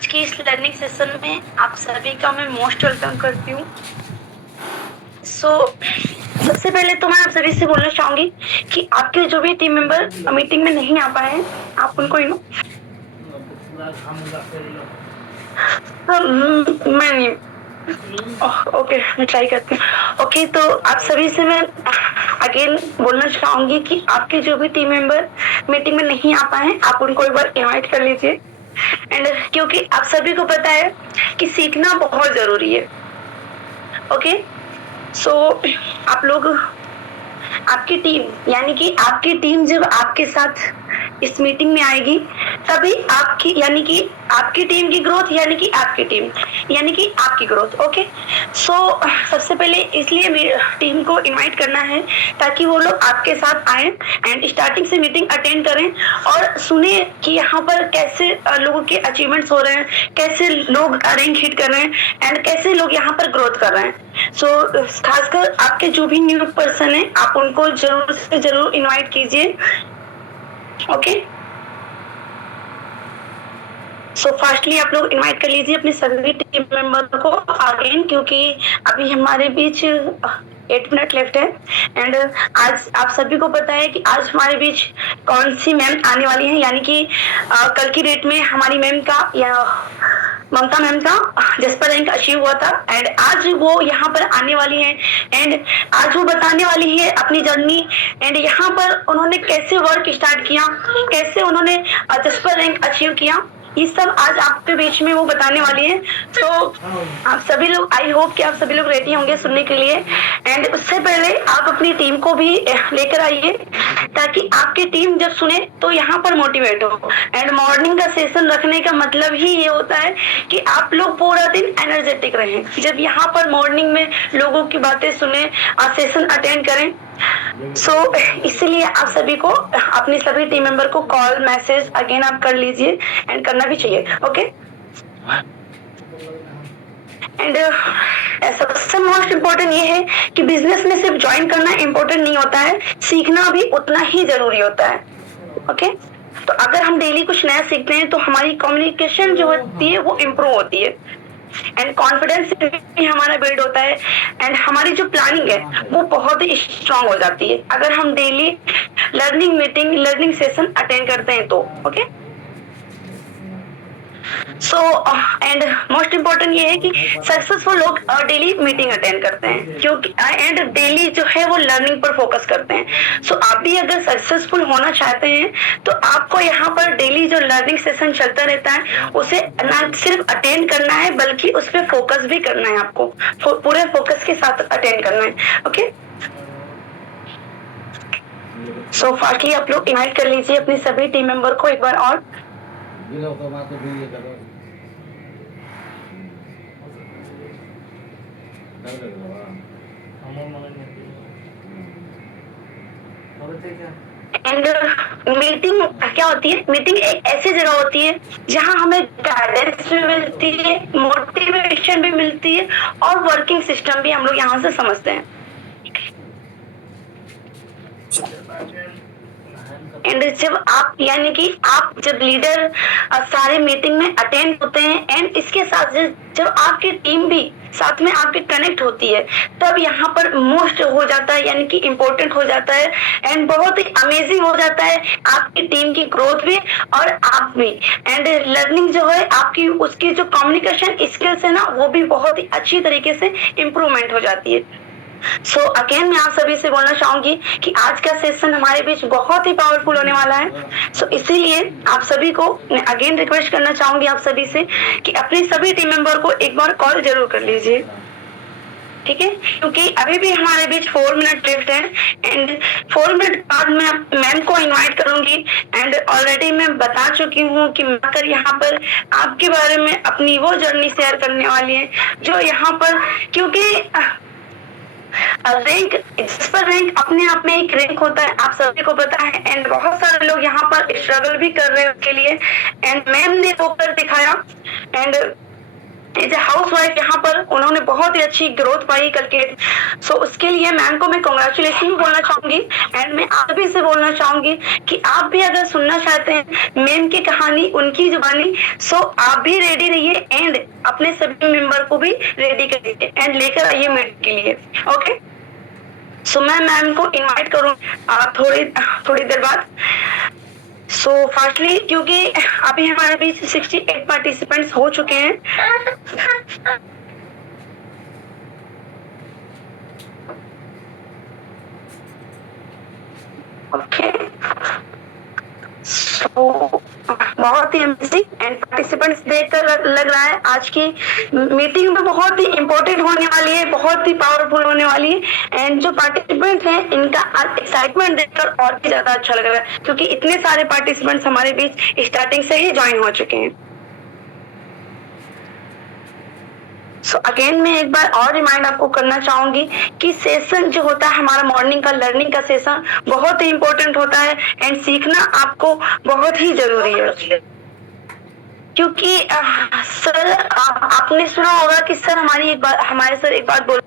आज की इस लर्निंग सेशन में आप सभी का मैं मोस्ट वेलकम करती हूँ। सबसे पहले तो मैं आप सभी से बोलना चाहूंगी कि आपके जो भी टीम मेंबर मीटिंग में नहीं आ पाए हैं, आप उनको मैं नहीं ओके, मैं ट्राई करती हूँ। ओके, तो आप सभी से मैं अगेन बोलना चाहूंगी कि आपके जो भी टीम मेंबर मीटिंग में नहीं आ पाए हैं, आप उनको एक बार इनवाइट कर लीजिए। एंड क्योंकि आप सभी को पता है कि सीखना बहुत जरूरी है। ओके, सो आप लोग, आपकी टीम यानी कि आपकी टीम जब आपके साथ इस मीटिंग में आएगी तभी आपकी यानी कि आपकी टीम की ग्रोथ यानी कि आपकी टीम यानी कि आपकी ग्रोथ। ओके, सो सबसे पहले इसलिए टीम को इनवाइट करना है ताकि वो लोग आपके साथ आए एंड स्टार्टिंग से मीटिंग अटेंड करें और सुने कि यहाँ पर कैसे लोगों के अचीवमेंट्स हो रहे हैं, कैसे लोग रैंक हिट कर रहे हैं एंड कैसे लोग यहाँ पर ग्रोथ कर रहे हैं। सो खासकर आपके जो भी न्यू पर्सन है आप उनको जरूर से जरूर इनवाइट कीजिए। ओके, सो फास्टली आप लोग इनवाइट कर लीजिए अपने सभी टीम मेंबर को अगेन, क्योंकि अभी हमारे बीच 8 मिनट लेफ्ट है एंड आज आप सभी को पता है कि आज हमारे बीच कौन सी मैम आने वाली है, यानी कि कल की डेट में हमारी मैम का या ममता मैम का जिस पर रैंक अचीव हुआ था एंड आज वो यहाँ पर आने वाली है एंड आज वो बताने वाली है अपनी जर्नी एंड यहाँ पर उन्होंने कैसे वर्क स्टार्ट किया, कैसे उन्होंने जिस पर रैंक अचीव किया, ये सब आज आपके बीच में वो बताने वाली है। तो आप सभी लोग, आई होप कि आप सभी लोग रेडी होंगे सुनने के लिए एंड उससे पहले आप अपनी टीम को भी लेकर आइए ताकि आपकी टीम जब सुने तो यहाँ पर मोटिवेट हो। एंड मॉर्निंग का सेशन रखने का मतलब ही ये होता है कि आप लोग पूरा दिन एनर्जेटिक रहें। जब यहाँ पर मॉर्निंग में लोगों की बातें सुने और सेशन अटेंड करें, इसलिए आप सभी को अपने सभी टीम मेंबर को कॉल मैसेज अगेन आप कर लीजिए एंड करना भी चाहिए। ओके, एंड सबसे मोस्ट इम्पोर्टेंट ये है कि बिजनेस में सिर्फ ज्वाइन करना इम्पोर्टेंट नहीं होता है, सीखना भी उतना ही जरूरी होता है। ओके, तो अगर हम डेली कुछ नया सीखते हैं तो हमारी कम्युनिकेशन जो होती है वो इम्प्रूव होती है एंड कॉन्फिडेंस भी हमारा बिल्ड होता है एंड हमारी जो प्लानिंग है वो बहुत ही स्ट्रांग हो जाती है अगर हम डेली लर्निंग सेशन अटेंड करते हैं तो। ओके, एंड मोस्ट इम्पोर्टेंट ये है कि सक्सेसफुल लोग डेली मीटिंग अटेंड करते हैं क्योंकि एंड डेली जो है वो लर्निंग पर फोकस करते हैं। आप भी अगर सक्सेसफुल होना चाहते हैं तो आपको यहाँ पर डेली जो लर्निंग सेशन चलता रहता है उसे ना सिर्फ अटेंड करना है बल्कि उस पर फोकस भी करना है, आपको पूरे फोकस के साथ अटेंड करना है। ओके, फास्टली आप लोग इनवाइट कर लीजिए अपने सभी टीम मेंबर को एक बार और। एंड मीटिंग क्या होती है? मीटिंग एक ऐसी जगह होती है जहां हमें गाइडेंस भी मिलती है, मोटिवेशन भी मिलती है और वर्किंग सिस्टम भी हम लोग यहाँ से समझते हैं। एंड जब आप यानी कि आप जब लीडर सारे मीटिंग में अटेंड होते हैं एंड इसके साथ जब आपकी टीम भी साथ में आपके कनेक्ट होती है तब यहाँ पर मोस्ट हो जाता है यानी कि इम्पोर्टेंट हो जाता है एंड बहुत ही अमेजिंग हो जाता है आपकी टीम की ग्रोथ भी और आप भी एंड लर्निंग जो है आपकी उसकी जो कम्युनिकेशन स्किल्स है ना वो भी बहुत ही अच्छी तरीके से इम्प्रूवमेंट हो जाती है। अगेन मैं आप सभी से बोलना चाहूंगी कि आज का सेशन हमारे बीच बहुत ही पावरफुल होने वाला है। इसीलिए आप सभी को मैं अगेन रिक्वेस्ट करना चाहूंगी आप सभी से कि अपने सभी टीम मेंबर को एक बार कॉल जरूर कर लीजिए, ठीक है? क्योंकि अभी भी हमारे बीच 4 मिनट लेफ्ट है एंड 4 मिनट बाद मैं मैम को इनवाइट करूंगी एंड ऑलरेडी मैं बता चुकी हूँ कि मैं यहाँ पर आपके बारे में अपनी वो जर्नी शेयर करने वाली है जो यहाँ पर, क्योंकि रैंक जिस पर रैंक अपने आप में एक रैंक होता है, आप सभी को पता है एंड बहुत सारे लोग यहाँ पर स्ट्रगल भी कर रहे हैं उसके लिए एंड मैम ने वो कर दिखाया and as a housewife यहाँ पर उन्होंने बहुत ही अच्छी ग्रोथ पाई करके, सो उसके लिए मैम को मैं कॉन्ग्रेचुलेशन बोलना चाहूंगी। एंड मैं आप भी से बोलना चाहूंगी कि आप भी अगर सुनना चाहते हैं मैम की कहानी उनकी जुबानी, सो आप भी रेडी रहिए एंड अपने सभी मेंबर को भी रेडी कर दीजिए एंड लेकर आइए मीट के लिए। ओके, सो मैं मैम को इनवाइट करूँ थोड़ी देर बाद। सो फास्टली, क्योंकि अभी हमारे बीच 68 पार्टिसिपेंट्स हो चुके हैं। ओके, सो बहुत ही अमेजिंग एंड पार्टिसिपेंट्स देखकर लग रहा है आज की मीटिंग में बहुत ही इंपॉर्टेंट होने वाली है, बहुत ही पावरफुल होने वाली है। एंड जो पार्टिसिपेंट हैं इनका एक्साइटमेंट देखकर और भी ज्यादा अच्छा लग रहा है, क्योंकि इतने सारे पार्टिसिपेंट्स हमारे बीच स्टार्टिंग से ही ज्वाइन हो चुके हैं। सो अगेन मैं एक बार और रिमाइंड आपको करना चाहूंगी कि सेशन जो होता है हमारा मॉर्निंग का लर्निंग का सेशन बहुत ही इंपॉर्टेंट होता है एंड सीखना आपको बहुत ही जरूरी है। क्योंकि सर आपने सुना होगा कि सर हमारे सर एक बात बोल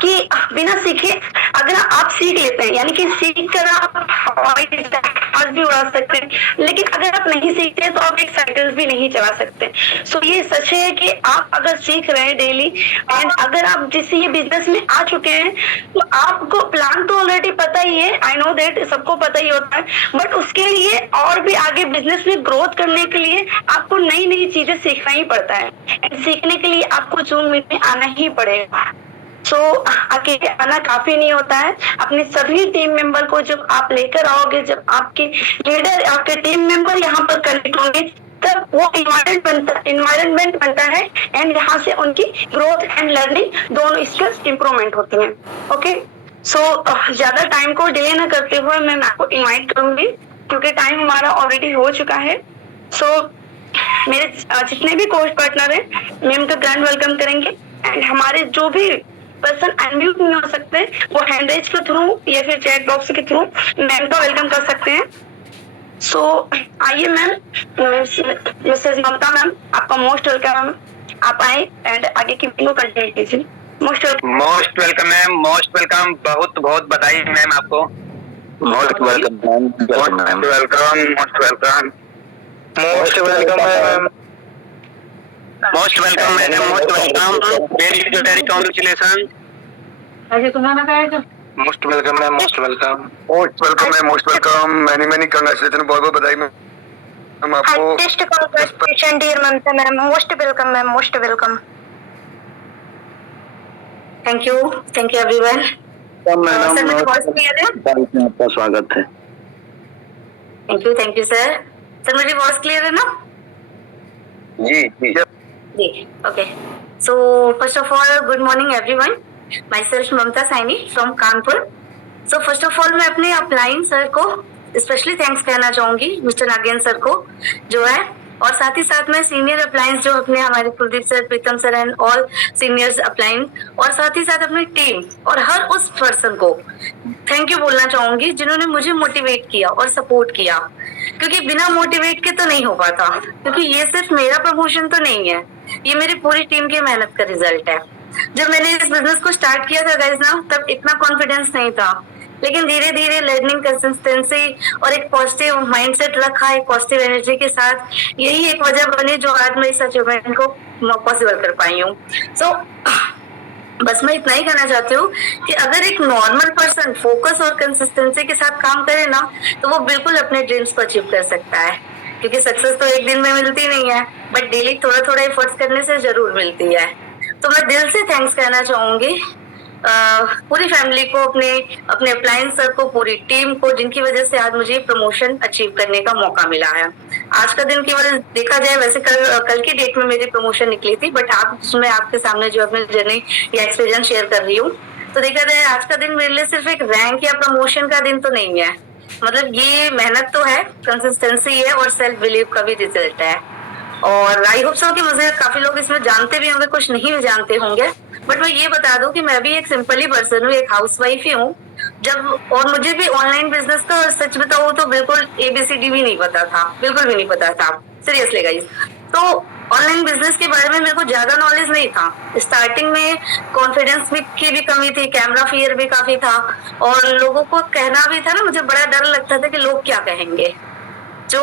कि बिना सीखे अगर आप सीख लेते हैं, यानी कि सीख कर आप हवाई जहाज भी उड़ा सकते हैं, लेकिन अगर आप नहीं सीखते तो आप एक साइकिल भी नहीं चला सकते। सो ये सच है कि आप अगर सीख रहे हैं डेली एंड अगर आप जिससे ये बिजनेस में आ चुके हैं तो आपको प्लान तो ऑलरेडी पता ही है, आई नो दैट, सबको पता ही होता है, बट उसके लिए और भी आगे बिजनेस में ग्रोथ करने के लिए आपको नई नई चीजें सीखना ही पड़ता है एंड सीखने के लिए आपको जूम मीट में आना ही पड़ेगा। सो अकेले आना काफी नहीं होता है, अपने सभी टीम मेंबर को जब आप लेकर आओगे, जब आपके लीडर आपके टीम मेंबर यहाँ पर कनेक्ट होंगे, तब वो इन्वायरमेंट बनता है एंड यहाँ से उनकी ग्रोथ एंड लर्निंग दोनों स्किल्स इंप्रूवमेंट होती हैं। ओके, सो ज्यादा टाइम को डिले न करते हुए मैं आपको इनवाइट करूंगी, क्योंकि टाइम हमारा ऑलरेडी हो चुका है। सो मेरे जितने भी कोच पार्टनर हैं मैम का ग्रैंड वेलकम करेंगे एंड हमारे जो भी पर्सन अनम्यूट नहीं हो सकते वो हैंड रेज के थ्रू या फिर चैट बॉक्स के थ्रू मैम का वेलकम कर सकते हैं। सो आइए मैम, मिसेज ममता मैम, आपका मोस्ट वेलकम। आप आए एंड आगे की मीटिंग को कंटिन्यू कीजिए। Most welcome ma'am, most welcome. बहुत बहुत बधाई मैम आपको। Most welcome ma'am, most welcome, most welcome, most welcome ma'am, most welcome madam, most welcome, very congratulation. Most welcome ma'am, most welcome, most welcome ma'am, most welcome, many congratulation, बहुत बहुत बधाई ma'am आपको। Heartiest congratulation dear Mamta ma'am, most welcome ma'am, most welcome. Thank you everyone. Madam, sir मेरी voice clear है? आपका स्वागत है। Thank you sir. Sir मेरी वॉइस क्लियर है ना? जी। Okay. So first of all, good morning everyone. Myself Mamta Saini from Kanpur. So first of all, मैं अपने अपलाइन सर को स्पेशली थैंक्स कहना चाहूंगी, मिस्टर नागेंद्र सर को जो है, और साथ ही साथ में सीनियर अपलाइंस जो अपने हमारे Kuldeep sir, Pritam sir and all seniors upline, और साथ ही साथ अपनी टीम और हर उस पर्सन को थैंक यू बोलना चाहूंगी जिन्होंने मुझे मोटिवेट किया और सपोर्ट किया, क्योंकि बिना मोटिवेट के तो नहीं हो पाता, क्योंकि ये सिर्फ मेरा प्रमोशन तो नहीं है, ये मेरी पूरी टीम की मेहनत का रिजल्ट है। जब मैंने इस बिजनेस को स्टार्ट किया था गाइस ना, तब इतना कॉन्फिडेंस नहीं था, लेकिन धीरे धीरे लर्निंग, कंसिस्टेंसी और एक पॉजिटिव माइंडसेट रखा, एक पॉजिटिव एनर्जी के साथ, यही एक वजह बनी जो आज मैं इस अचीवमेंट को पॉसिबल कर पाई हूँ। सो बस मैं इतना ही कहना चाहती हूँ कि अगर एक नॉर्मल पर्सन फोकस और कंसिस्टेंसी के साथ काम करे ना, तो वो बिल्कुल अपने ड्रीम्स को अचीव कर सकता है, क्योंकि सक्सेस तो एक दिन में मिलती नहीं है, बट डेली थोड़ा थोड़ा एफर्ट्स करने से जरूर मिलती है। तो मैं दिल से थैंक्स कहना चाहूंगी पूरी फैमिली को, अपने अप्लायंस सर को, पूरी टीम को, जिनकी वजह से आज मुझे प्रमोशन अचीव करने का मौका मिला है। आज का दिन केवल देखा जाए, वैसे कल की डेट में मेरी प्रमोशन निकली थी, बट मैं आपके सामने जो अपनी जर्नी या एक्सपीरियंस शेयर कर रही हूँ, तो देखा जाए आज का दिन मेरे लिए सिर्फ एक रैंक या प्रमोशन का दिन तो नहीं है, मतलब ये मेहनत तो है, कंसिस्टेंसी है और सेल्फ बिलीव का भी रिजल्ट है। और आई होप सो कि मुझे काफी लोग इसमें जानते भी होंगे, कुछ नहीं भी जानते होंगे, बट मैं ये बता दूं कि मैं भी एक सिंपल ही पर्सन हूँ, एक हाउसवाइफ ही हूँ। और मुझे भी ऑनलाइन बिजनेस का सच बताऊं तो बिल्कुल ABCD भी नहीं पता था, बिल्कुल भी नहीं पता था, सीरियसली गाइस। तो ऑनलाइन बिजनेस के बारे में मेरे को ज्यादा नॉलेज नहीं था। स्टार्टिंग में कॉन्फिडेंस की भी कमी थी, कैमरा फियर भी काफी था, और लोगों को कहना भी था ना, मुझे बड़ा डर लगता था कि लोग क्या कहेंगे। जो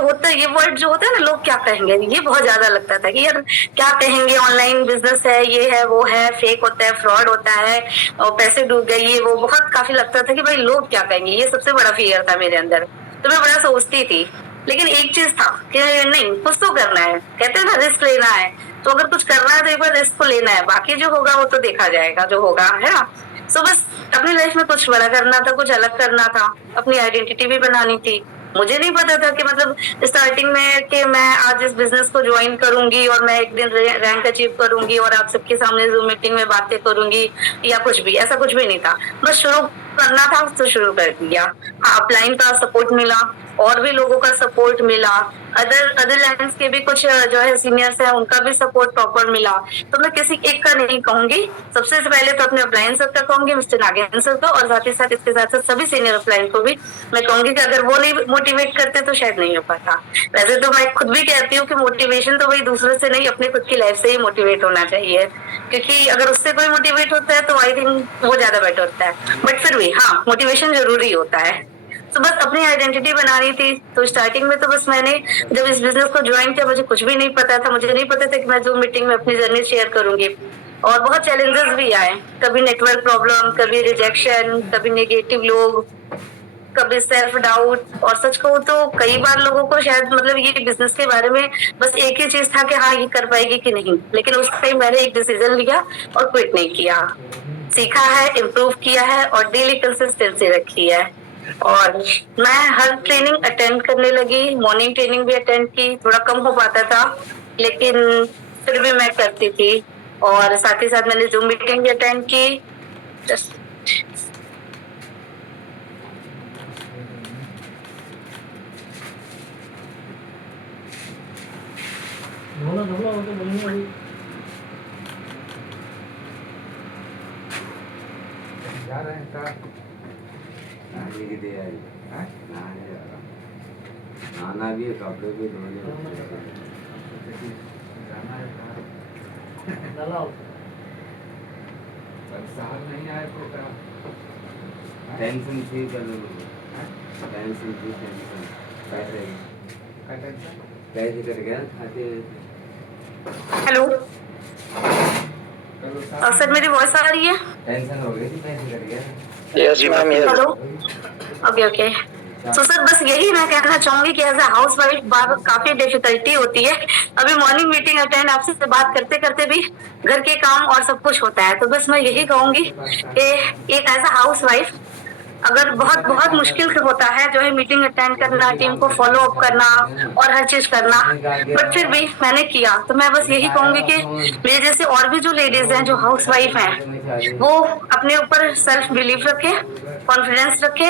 होता है, ये वर्ड जो होता है ना, लोग क्या कहेंगे, ये बहुत ज्यादा लगता था कि यार क्या कहेंगे, ऑनलाइन बिजनेस है, ये है, वो है, फेक होता है, फ्रॉड होता है, और पैसे डूब गए, ये वो बहुत काफी लगता था कि भाई लोग क्या कहेंगे। ये सबसे बड़ा फियर था मेरे अंदर, तो मैं बड़ा सोचती थी। लेकिन एक चीज था कि नहीं, कुछ तो करना है, कहते हैं ना रिस्क लेना है, तो अगर कुछ करना है तो एक बार रिस्क को लेना है, बाकी जो होगा वो तो देखा जाएगा, जो होगा, है ना। सो बस अपनी लाइफ में कुछ बड़ा करना था, कुछ अलग करना था, अपनी आइडेंटिटी भी बनानी थी। मुझे नहीं पता था कि मतलब स्टार्टिंग में कि मैं आज इस बिजनेस को ज्वाइन करूंगी और मैं एक दिन रैंक अचीव करूंगी और आप सबके सामने जूम मीटिंग में बातें करूंगी या कुछ भी, ऐसा कुछ भी नहीं था। बस शुरू करना था तो शुरू कर दिया। हाँ, अपलाइन का सपोर्ट मिला और भी लोगों का सपोर्ट मिला, अदर लाइन्स के भी कुछ जो है सीनियर्स हैं उनका भी सपोर्ट प्रॉपर मिला। तो मैं किसी एक का नहीं कहूंगी, सबसे पहले तो अपने अपलाइन सर का कहूंगी, मिस्टर नागेंद्र सर का, और साथ ही साथ इसके साथ साथ सभी सीनियर अपलाइन को भी मैं कहूंगी कि अगर वो नहीं मोटिवेट करते तो शायद नहीं हो पाता। वैसे तो मैं खुद भी कहती हूँ कि मोटिवेशन तो वही दूसरे से नहीं, अपने खुद की लाइफ से ही मोटिवेट होना चाहिए, क्योंकि अगर उससे कोई मोटिवेट होता है तो आई थिंक वो ज्यादा बेटर होता है। बट फिर भी हाँ, मोटिवेशन जरूरी होता है। तो बस अपनी आइडेंटिटी बनानी थी। तो स्टार्टिंग में तो बस मैंने जब इस बिजनेस को ज्वाइन किया, मुझे कुछ भी नहीं पता था, मुझे नहीं पता था कि मैं जूम मीटिंग में अपनी जर्नी शेयर करूंगी, और बहुत चैलेंजेस भी आए, कभी नेटवर्क प्रॉब्लम, कभी रिजेक्शन, कभी नेगेटिव लोग, कभी सेल्फ डाउट। और सच कहूँ तो कई बार लोगों को शायद मतलब ये बिजनेस के बारे में बस एक ही चीज था कि हाँ ये कर पाएगी कि नहीं, लेकिन उस टाइम मैंने एक डिसीजन लिया और क्विट नहीं किया, सीखा है, इम्प्रूव किया है और डेली कंसिस्टेंसी रखी है। और मैं हर ट्रेनिंग अटेंड करने लगी, मॉर्निंग ट्रेनिंग भी अटेंड की, थोड़ा कम हो पाता था लेकिन फिर भी मैं करती थी, और साथ ही साथ मैंने जूम मीटिंग भी अटेंड की। नाना भी है, कपड़े भी धोने नहीं आए तो टेंशन फ्री कर लो, टेंशन फ्री, टेंशन कैसे कर गया खाते। हेलो सर, मेरी वॉइस आ रही है? टेंशन हो गई थी, कैसे कर गया। Yes ma'am, hello, okay okay. तो सर बस यही मैं कहना चाहूंगी कि एज ए हाउस वाइफ काफी डिफिकल्टी होती है। अभी मॉर्निंग मीटिंग अटेंड आपसे बात करते करते भी घर के काम और सब कुछ होता है, तो बस मैं यही कहूंगी कि एक एज ए हाउस वाइफ अगर बहुत बहुत मुश्किल से होता है जो है मीटिंग अटेंड करना, टीम को फॉलो अप करना और हर चीज करना, बट फिर भी मैंने किया। तो मैं बस यही कहूंगी कि मेरे जैसे और भी जो लेडीज हैं जो हाउस वाइफ हैं, वो अपने ऊपर सेल्फ बिलीव रखे, कॉन्फिडेंस रखे,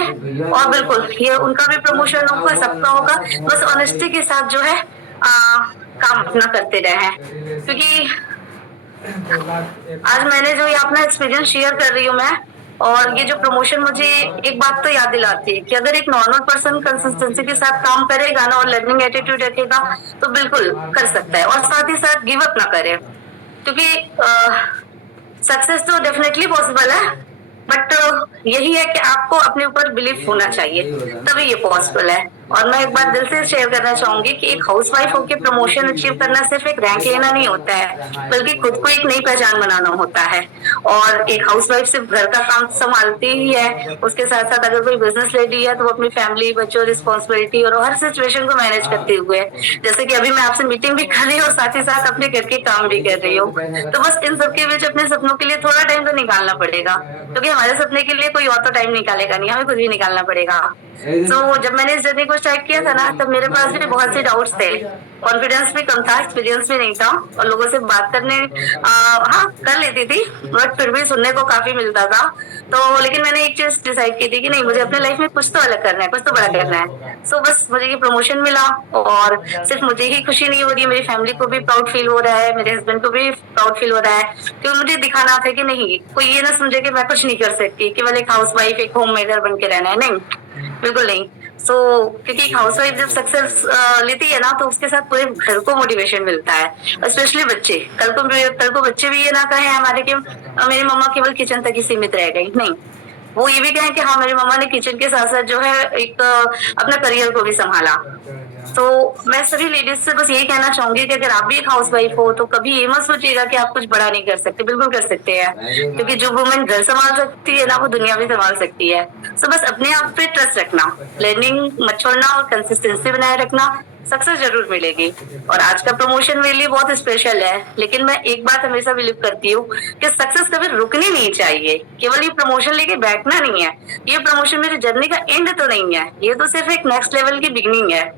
और बिल्कुल ये उनका भी प्रमोशन होगा, सबका होगा, बस ऑनेस्टी के साथ जो है काम अपना करते रहे। क्योंकि आज मैंने जो ये अपना एक्सपीरियंस शेयर कर रही हूँ मैं, और ये जो प्रमोशन मुझे एक बात तो याद दिलाती है कि अगर एक नॉर्मल पर्सन कंसिस्टेंसी के साथ काम करेगा ना और लर्निंग एटीट्यूड रखेगा तो बिल्कुल कर सकता है, और साथ ही साथ गिव अप ना करे, क्योंकि सक्सेस तो डेफिनेटली पॉसिबल है, बट यही है कि आपको अपने ऊपर बिलीव होना चाहिए, तभी ये पॉसिबल है। और मैं एक बात दिल से शेयर करना चाहूंगी कि एक हाउसवाइफ होकर प्रमोशन अचीव करना सिर्फ एक रैंक लेना नहीं होता है, बल्कि खुद को एक नई पहचान बनाना होता है। और एक हाउसवाइफ सिर्फ घर का काम संभालती ही है, उसके साथ साथ अगर कोई बिजनेस लेडी है तो वो अपनी फैमिली, बच्चों, रिस्पॉन्सिबिलिटी और हर सिचुएशन को मैनेज करते हुए, जैसे कि अभी मैं आपसे मीटिंग भी कर रही हूँ और साथ ही साथ अपने घर के काम भी कर रही हूँ, तो बस इन सबके बीच अपने सपनों के लिए थोड़ा टाइम तो निकालना पड़ेगा, क्योंकि हमारे सपने के लिए कोई और तो टाइम निकालेगा नहीं, हमें खुद ही निकालना पड़ेगा। तो जब मैंने इस जर्नी को स्टार्ट किया था ना, तब मेरे पास भी बहुत से डाउट्स थे, कॉन्फिडेंस भी कम था, एक्सपीरियंस भी नहीं था, और लोगों से बात करने हाँ कर लेती थी, बट फिर भी सुनने को काफी मिलता था। तो लेकिन मैंने एक चीज डिसाइड की थी कि नहीं, मुझे अपने लाइफ में कुछ तो अलग करना है, कुछ तो बड़ा करना है। सो बस मुझे ये प्रमोशन मिला, और सिर्फ मुझे ही खुशी नहीं हो रही है, मेरी फैमिली को भी प्राउड फील हो रहा है, मेरे हस्बैंड को भी प्राउड फील हो रहा है, क्योंकि मुझे दिखाना था कि नहीं, कोई ये ना समझे कि मैं कुछ नहीं कर सकती, केवल एक हाउस वाइफ, एक होम मेकर बन के रहना है, नहीं, बिल्कुल नहीं। सो क्योंकि एक हाउसवाइफ जब सक्सेस लेती है ना तो उसके साथ पूरे घर को मोटिवेशन मिलता है, स्पेशली बच्चे। कल को बच्चे भी ये ना कहें हमारे कि मेरी मम्मा केवल किचन तक ही सीमित रह गई, नहीं, वो ये भी कहें कि हाँ मेरी मम्मा ने किचन के साथ साथ जो है एक अपना करियर को भी संभाला। तो मैं सभी लेडीज से बस यही कहना चाहूंगी कि अगर आप भी एक हाउसवाइफ हो तो कभी ये मत सोचिएगा कि आप कुछ बड़ा नहीं कर सकते, बिल्कुल कर सकते हैं, क्योंकि जो वुमेन घर संभाल सकती है ना वो दुनिया भी संभाल सकती है। तो बस अपने आप पे ट्रस्ट रखना, लर्निंग मत छोड़ना और कंसिस्टेंसी बनाए रखना, सक्सेस जरूर मिलेगी। और आज का प्रमोशन मेरे लिए बहुत स्पेशल है, लेकिन मैं एक बात हमेशा बिलीव करती हूँ कि सक्सेस कभी रुकनी नहीं चाहिए। केवल ये प्रमोशन लेके बैठना नहीं है, ये प्रमोशन मेरी जर्नी का एंड तो नहीं है, ये तो सिर्फ एक नेक्स्ट लेवल की बिगिनिंग है।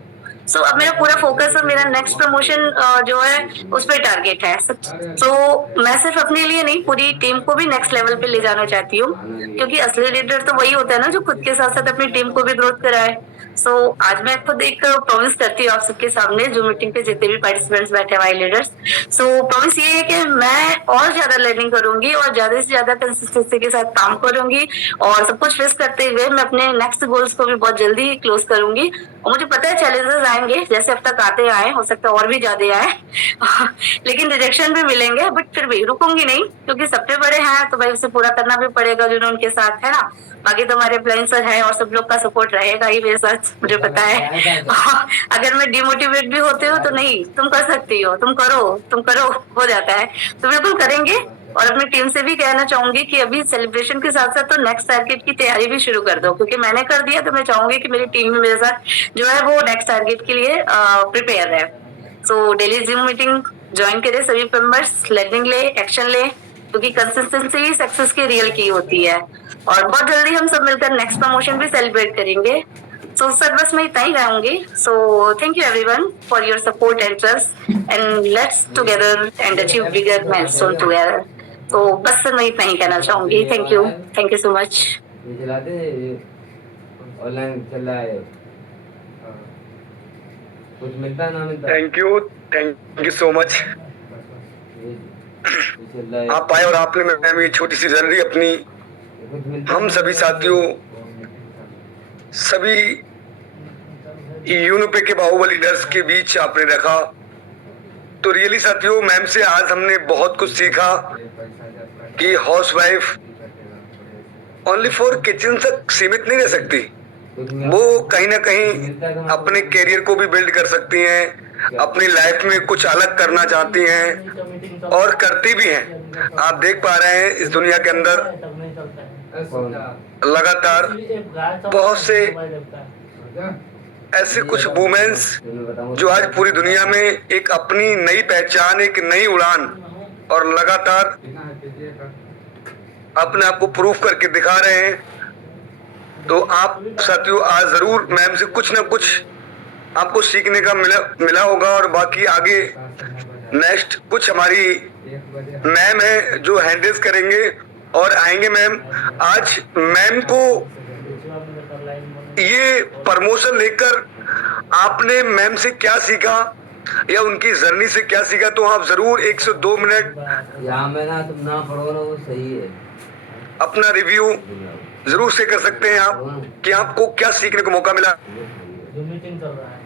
सो अब मेरा पूरा फोकस और मेरा नेक्स्ट प्रमोशन जो है उस पर टारगेट है। सो मैं सिर्फ अपने लिए नहीं पूरी टीम को भी नेक्स्ट लेवल पे ले जाना चाहती हूँ, क्योंकि असली लीडर तो वही होता है ना जो खुद के साथ साथ अपनी टीम को भी ग्रोथ कराए। सो आज मैं खुद एक प्रॉमिस करती हूँ आप सबके सामने, जो मीटिंग पे जितने भी पार्टिसिपेंट्स बैठे हुए लीडर्स। सो प्रॉमिस ये है कि मैं और ज्यादा लर्निंग करूंगी और ज्यादा से ज्यादा कंसिस्टेंसी के साथ काम करूंगी, और सब कुछ फेस करते हुए मैं अपने नेक्स्ट गोल्स को भी बहुत जल्दी क्लोज करूंगी। और मुझे पता है चैलेंजेस आएंगे, जैसे अब तक आते आए, हो सकता है और भी ज्यादा आए लेकिन रिजेक्शन भी मिलेंगे, बट फिर भी रुकूंगी नहीं, क्योंकि सबसे बड़े हैं तो भाई उसे पूरा करना भी पड़ेगा जो उनके साथ है ना। बाकी तो हमारे प्लान सर है और सब लोग का सपोर्ट रहेगा ही मेरे साथ, मुझे पता है अगर मैं डिमोटिवेट भी होते हो तो नहीं, तुम कर सकती हो, तुम करो, हो जाता है, तो बिल्कुल करेंगे। और अपनी टीम से भी कहना चाहूंगी कि अभी सेलिब्रेशन के साथ साथ तो नेक्स्ट टारगेट की तैयारी भी शुरू कर दो, क्योंकि मैंने कर दिया तो मैं चाहूंगी कि मेरी टीम में मेरे साथ जो है वो नेक्स्ट टारगेट के लिए प्रिपेयर है। So daily gym meeting join करें सभी मेंबर्स, लर्निंग ले, एक्शन ले, क्योंकि कंसिस्टेंसी ही सक्सेस की रियल की होती है। और बहुत जल्दी हम सब मिलकर नेक्स्ट प्रमोशन भी सेलिब्रेट करेंगे। सो सर बस मैं इतना ही कहूंगी। So thank you everyone for your support and trust, and let's together and achieve bigger milestone together. तो बस सर मैं इतना ही कहना चाहूंगी। Thank you so much. ये चलाते ऑनलाइन चल रहा है, कुछ मिलता ना मिलता। Thank you so much. आप आए और आपने मैम ये छोटी सी जर्नी अपनी हम सभी साथियों, सभी यूनिपे के बाहुबली लीडर्स के बीच आपने रखा। तो रियली साथियों, मैम से आज हमने बहुत कुछ सीखा कि हाउसवाइफ ओनली फॉर किचन तक सीमित नहीं रह सकती, वो कहीं ना कहीं अपने करियर को भी बिल्ड कर सकती हैं, अपनी लाइफ में कुछ अलग करना चाहती हैं और करती भी हैं। आप देख पा रहे हैं इस दुनिया के अंदर लगातार बहुत से ऐसे कुछ वुमेन्स जो आज पूरी दुनिया में एक अपनी नई पहचान, एक नई उड़ान और लगातार अपने आप को प्रूफ करके दिखा रहे हैं। तो आप साथियों आज जरूर मैम से कुछ ना कुछ आपको सीखने का मिला होगा। और बाकी आगे नेक्स्ट कुछ हमारी मैम है जो हैंडल्स करेंगे और आएंगे। मैम आज मैम को ये प्रमोशन लेकर आपने मैम से क्या सीखा या उनकी जर्नी से क्या सीखा, तो आप जरूर 1 से 2 मिनट यहाँ में ना तुम ना पढ़ो ना, वो सही है, अपना रिव्यू जरूर से कर सकते हैं आप कि आपको क्या सीखने को मौका मिला। मीटिंग चल रहा है,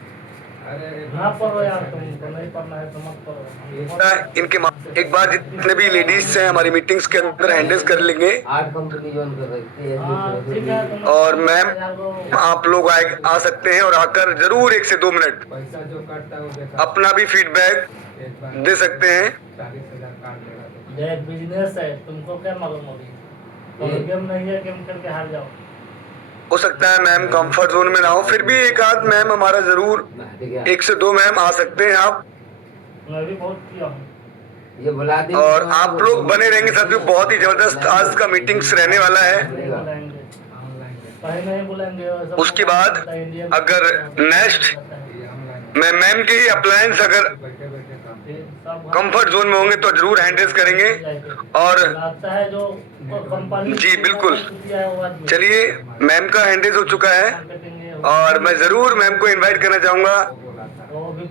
ना पढ़ो यार, तुमको नहीं पढ़ना है तो मत पढ़ो। इनके एक बार जितने भी लेडीज हैं हमारी मीटिंग्स के अंदर हैंडल्स कर लेंगे। 8 कंपनी ज्वाइन कर सकती है। और मैम आप लोग आ सकते हैं और आकर जरूर 1 से 2 मिनट अपना भी फीडबैक दे सकते हैं। बिजनेस है, तुमको क्या मालूम होगी, गेम नहीं है, गेम खेल के हार जाओ। हो सकता है मैम कंफर्ट जोन में ना हो, फिर भी एक आध मैम हमारा जरूर 1 से 2 मैम आ सकते हैं आप। मैं भी बहुत किया हूँ ये बुला दी और आप लोग बने रहेंगे साथियों, बहुत ही जबरदस्त आज का मीटिंग्स रहने वाला है। नहीं बुलाएंगे। उसके बाद अगर नेक्स्ट मैं मैम के ही अप्लायंस अगर कंफर्ट जोन में होंगे तो जरूर हैंडल्स करेंगे। और लगता है जो कंपनी जी बिल्कुल, चलिए मैम का हैंडल्स हो चुका है और मैं जरूर मैम को इनवाइट करना चाहूंगा।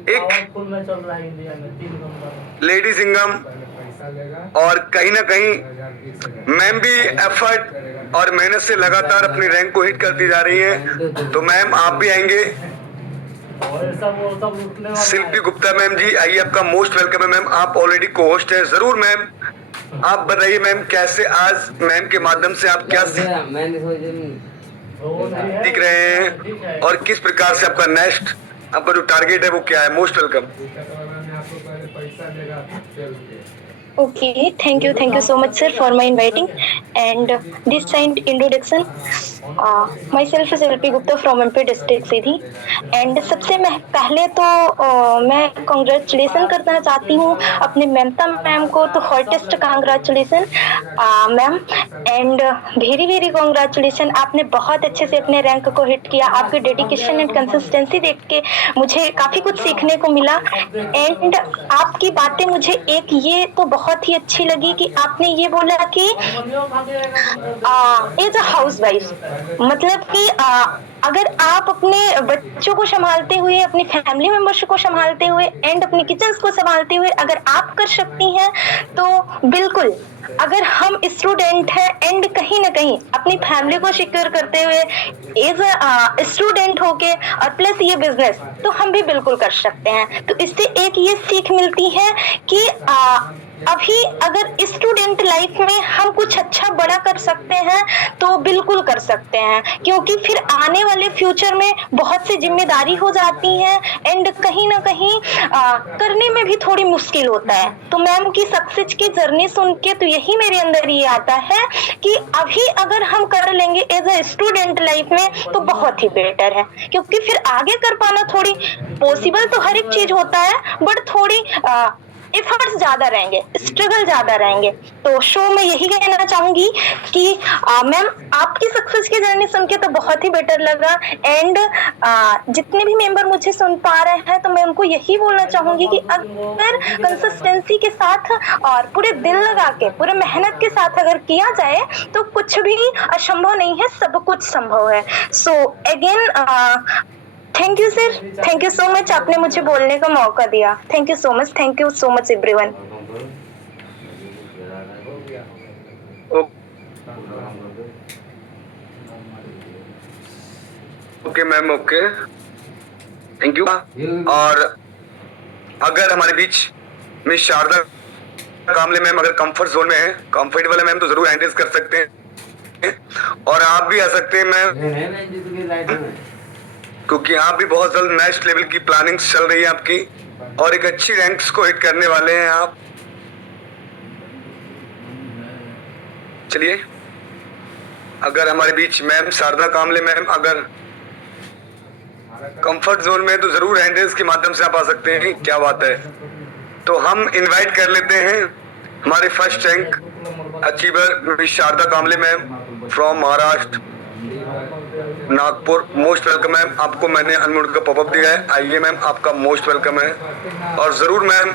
एक में चल रहा है इंडिया में 3 कंपनी लेडी सिंगम और कहीं ना कहीं मैम भी एफर्ट और मेहनत से लगातार अपनी रैंक को हिट करती जा रही हैं। तो मैम आप भी आएंगे। और ये सब वो सब लूटने वाला शिल्पी गुप्ता मैम जी आइए, आपका मोस्ट वेलकम है मैम। आप ऑलरेडी को होस्ट हैं। जरूर मैम, आप बताइए मैम कैसे आज मैम के माध्यम से आप क्या मैंने सोचा वो नहीं है। सीख रहे हैं और किस प्रकार से आपका नेक्स्ट आपका जो टारगेट है वो क्या है। Most welcome. Okay, thank you so much, sir, for my inviting and this kind introduction. Myself is LP Gupta from MP district Sidhi and सबसे पहले तो मैं कॉन्ग्रेचुलेसन करना चाहती हूँ अपने ममता मैम को। तो heartiest congratulation ma'am and very congratulation. आपने बहुत अच्छे से अपने रैंक को हिट किया। आपकी डेडिकेशन एंड कंसिस्टेंसी देख के मुझे काफ़ी कुछ सीखने को मिला एंड आपकी बातें मुझे एक ये तो बहुत ही अच्छी लगी कि आपने ये बोला कि एज अ हाउस वाइफ, मतलब कि अगर आप अपने बच्चों को संभालते हुए, अपनी फैमिली मेंबर्स को संभालते हुए एंड अपने किचन्स को संभालते हुए अगर आप कर सकती हैं तो बिल्कुल, अगर हम स्टूडेंट हैं एंड कहीं ना कहीं अपनी फैमिली को सिक्योर करते हुए एज अ स्टूडेंट होके और प्लस ये बिजनेस, तो हम भी बिल्कुल कर सकते हैं। तो इससे एक ये सीख मिलती है कि अभी अगर स्टूडेंट लाइफ में हम कुछ अच्छा बड़ा कर सकते हैं तो बिल्कुल कर सकते हैं, क्योंकि फिर आने वाले फ्यूचर में बहुत सी जिम्मेदारी हो जाती है एंड कहीं ना कहीं करने में भी थोड़ी मुश्किल होता है। तो मैम की सक्सेस की जर्नी सुन के तो यही मेरे अंदर ये आता है कि अभी अगर हम कर लेंगे एज अ स्टूडेंट लाइफ में तो बहुत ही बेटर है, क्योंकि फिर आगे कर पाना थोड़ी पॉसिबल तो हर एक चीज होता है बट थोड़ी एफर्ट्स ज्यादा रहेंगे, स्ट्रगल ज्यादा रहेंगे। तो शो में यही कहना चाहूंगी कि मैम आपकी सक्सेस की जर्नी सुन के तो बहुत ही बेटर लगा एंड जितने भी मेंबर मुझे सुन पा रहे हैं तो मैं उनको यही बोलना चाहूंगी कि अगर कंसिस्टेंसी के साथ और पूरे दिल लगा के पूरे मेहनत के साथ अगर किया जाए तो कुछ भी असंभव नहीं है, सब कुछ संभव है। So again thank you sir, thank you so much, आपने मुझे बोलने का मौका दिया। Thank you so much everyone. Okay ma'am, okay, thank you. और अगर हमारे बीच मिस शारदा कामले मैम अगर कंफर्ट जोन में है, कंफर्टेबल है मैम, तो जरूर हैंडल कर सकते हैं और आप भी आ सकते हैं मैम, क्योंकि आप भी बहुत जल्द नेक्स्ट लेवल की प्लानिंग चल रही है आपकी और एक अच्छी रैंक्स को हिट करने वाले हैं आप। चलिए, अगर हमारे बीच मैम शारदा कामले मैम अगर कंफर्ट जोन में तो जरूर हैंडल्स के माध्यम से आप आ सकते हैं। क्या बात है। तो हम इनवाइट कर लेते हैं हमारे first rank achiever miss Sharda Kamle ma'am from Maharashtra Nagpur. Most welcome ma'am, आपको मैंने अनम्यूट का पॉपअप दिया है। आइए मैम, आपका मोस्ट वेलकम है। और ज़रूर मैम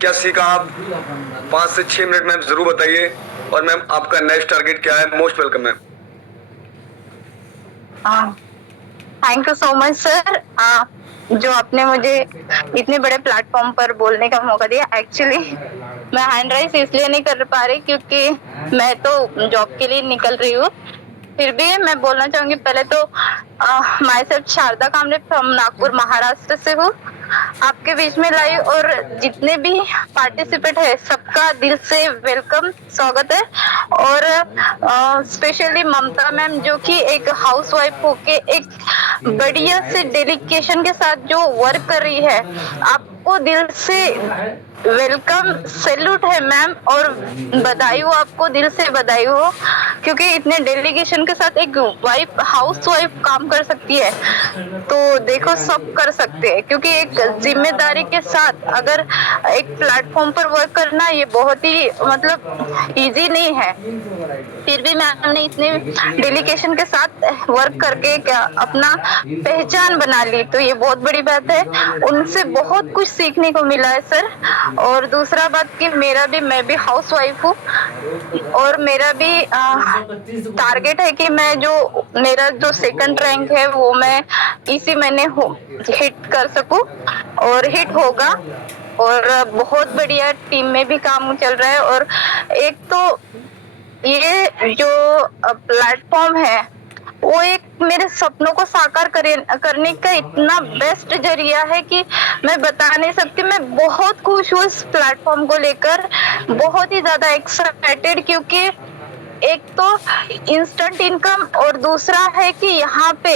क्या सीखा आप 5 से 6 मिनट मैम ज़रूर बताइए। और मैम आपका नेक्स्ट टारगेट क्या है। Most welcome ma'am. Thank you so much sir, जो आपने मुझे इतने बड़े प्लेटफॉर्म पर बोलने का मौका दिया। एक्चुअली मैं हैंड राइज इसलिए नहीं कर पा रही क्योंकि मैं तो जॉब के लिए निकल रही हूँ, फिर भी मैं बोलना चाहूंगी। पहले तो myself Sharda Kamle from Nagpur Maharashtra से हूँ, आपके बीच में लाई और जितने भी पार्टिसिपेट है सबका दिल से वेलकम, स्वागत है। और स्पेशली ममता मैम जो कि एक हाउसवाइफ होके एक बढ़िया से डेडिकेशन के साथ जो वर्क कर रही है, आपको दिल से वेलकम, सैल्यूट है मैम और बधाई हो, आपको दिल से बधाई हो, क्योंकि इतने डेलीगेशन के साथ एक वाइफ हाउस वाइफ काम कर सकती है तो देखो सब कर सकते हैं, क्योंकि एक जिम्मेदारी के साथ अगर एक प्लेटफॉर्म पर वर्क करना ये बहुत ही मतलब इजी नहीं है। फिर भी मैम ने इतने डेलीगेशन के साथ वर्क करके क्या अपना पहचान बना ली, तो ये बहुत बड़ी बात है। उनसे बहुत कुछ सीखने को मिला है सर। और दूसरा बात कि मैं भी हाउस वाइफ हूँ और मेरा भी टारगेट है कि मेरा जो सेकंड रैंक है वो मैं इसी महीने हिट कर सकूं और हिट होगा। और बहुत बढ़िया टीम में भी काम चल रहा है और एक तो ये जो प्लेटफॉर्म है वो एक मेरे सपनों को साकार करने का इतना बेस्ट जरिया है कि मैं बता नहीं सकती। मैं बहुत खुश हूँ इस प्लेटफॉर्म को लेकर, बहुत ही ज्यादा एक्साइटेड, क्योंकि एक तो इंस्टेंट इनकम और दूसरा है कि यहाँ पे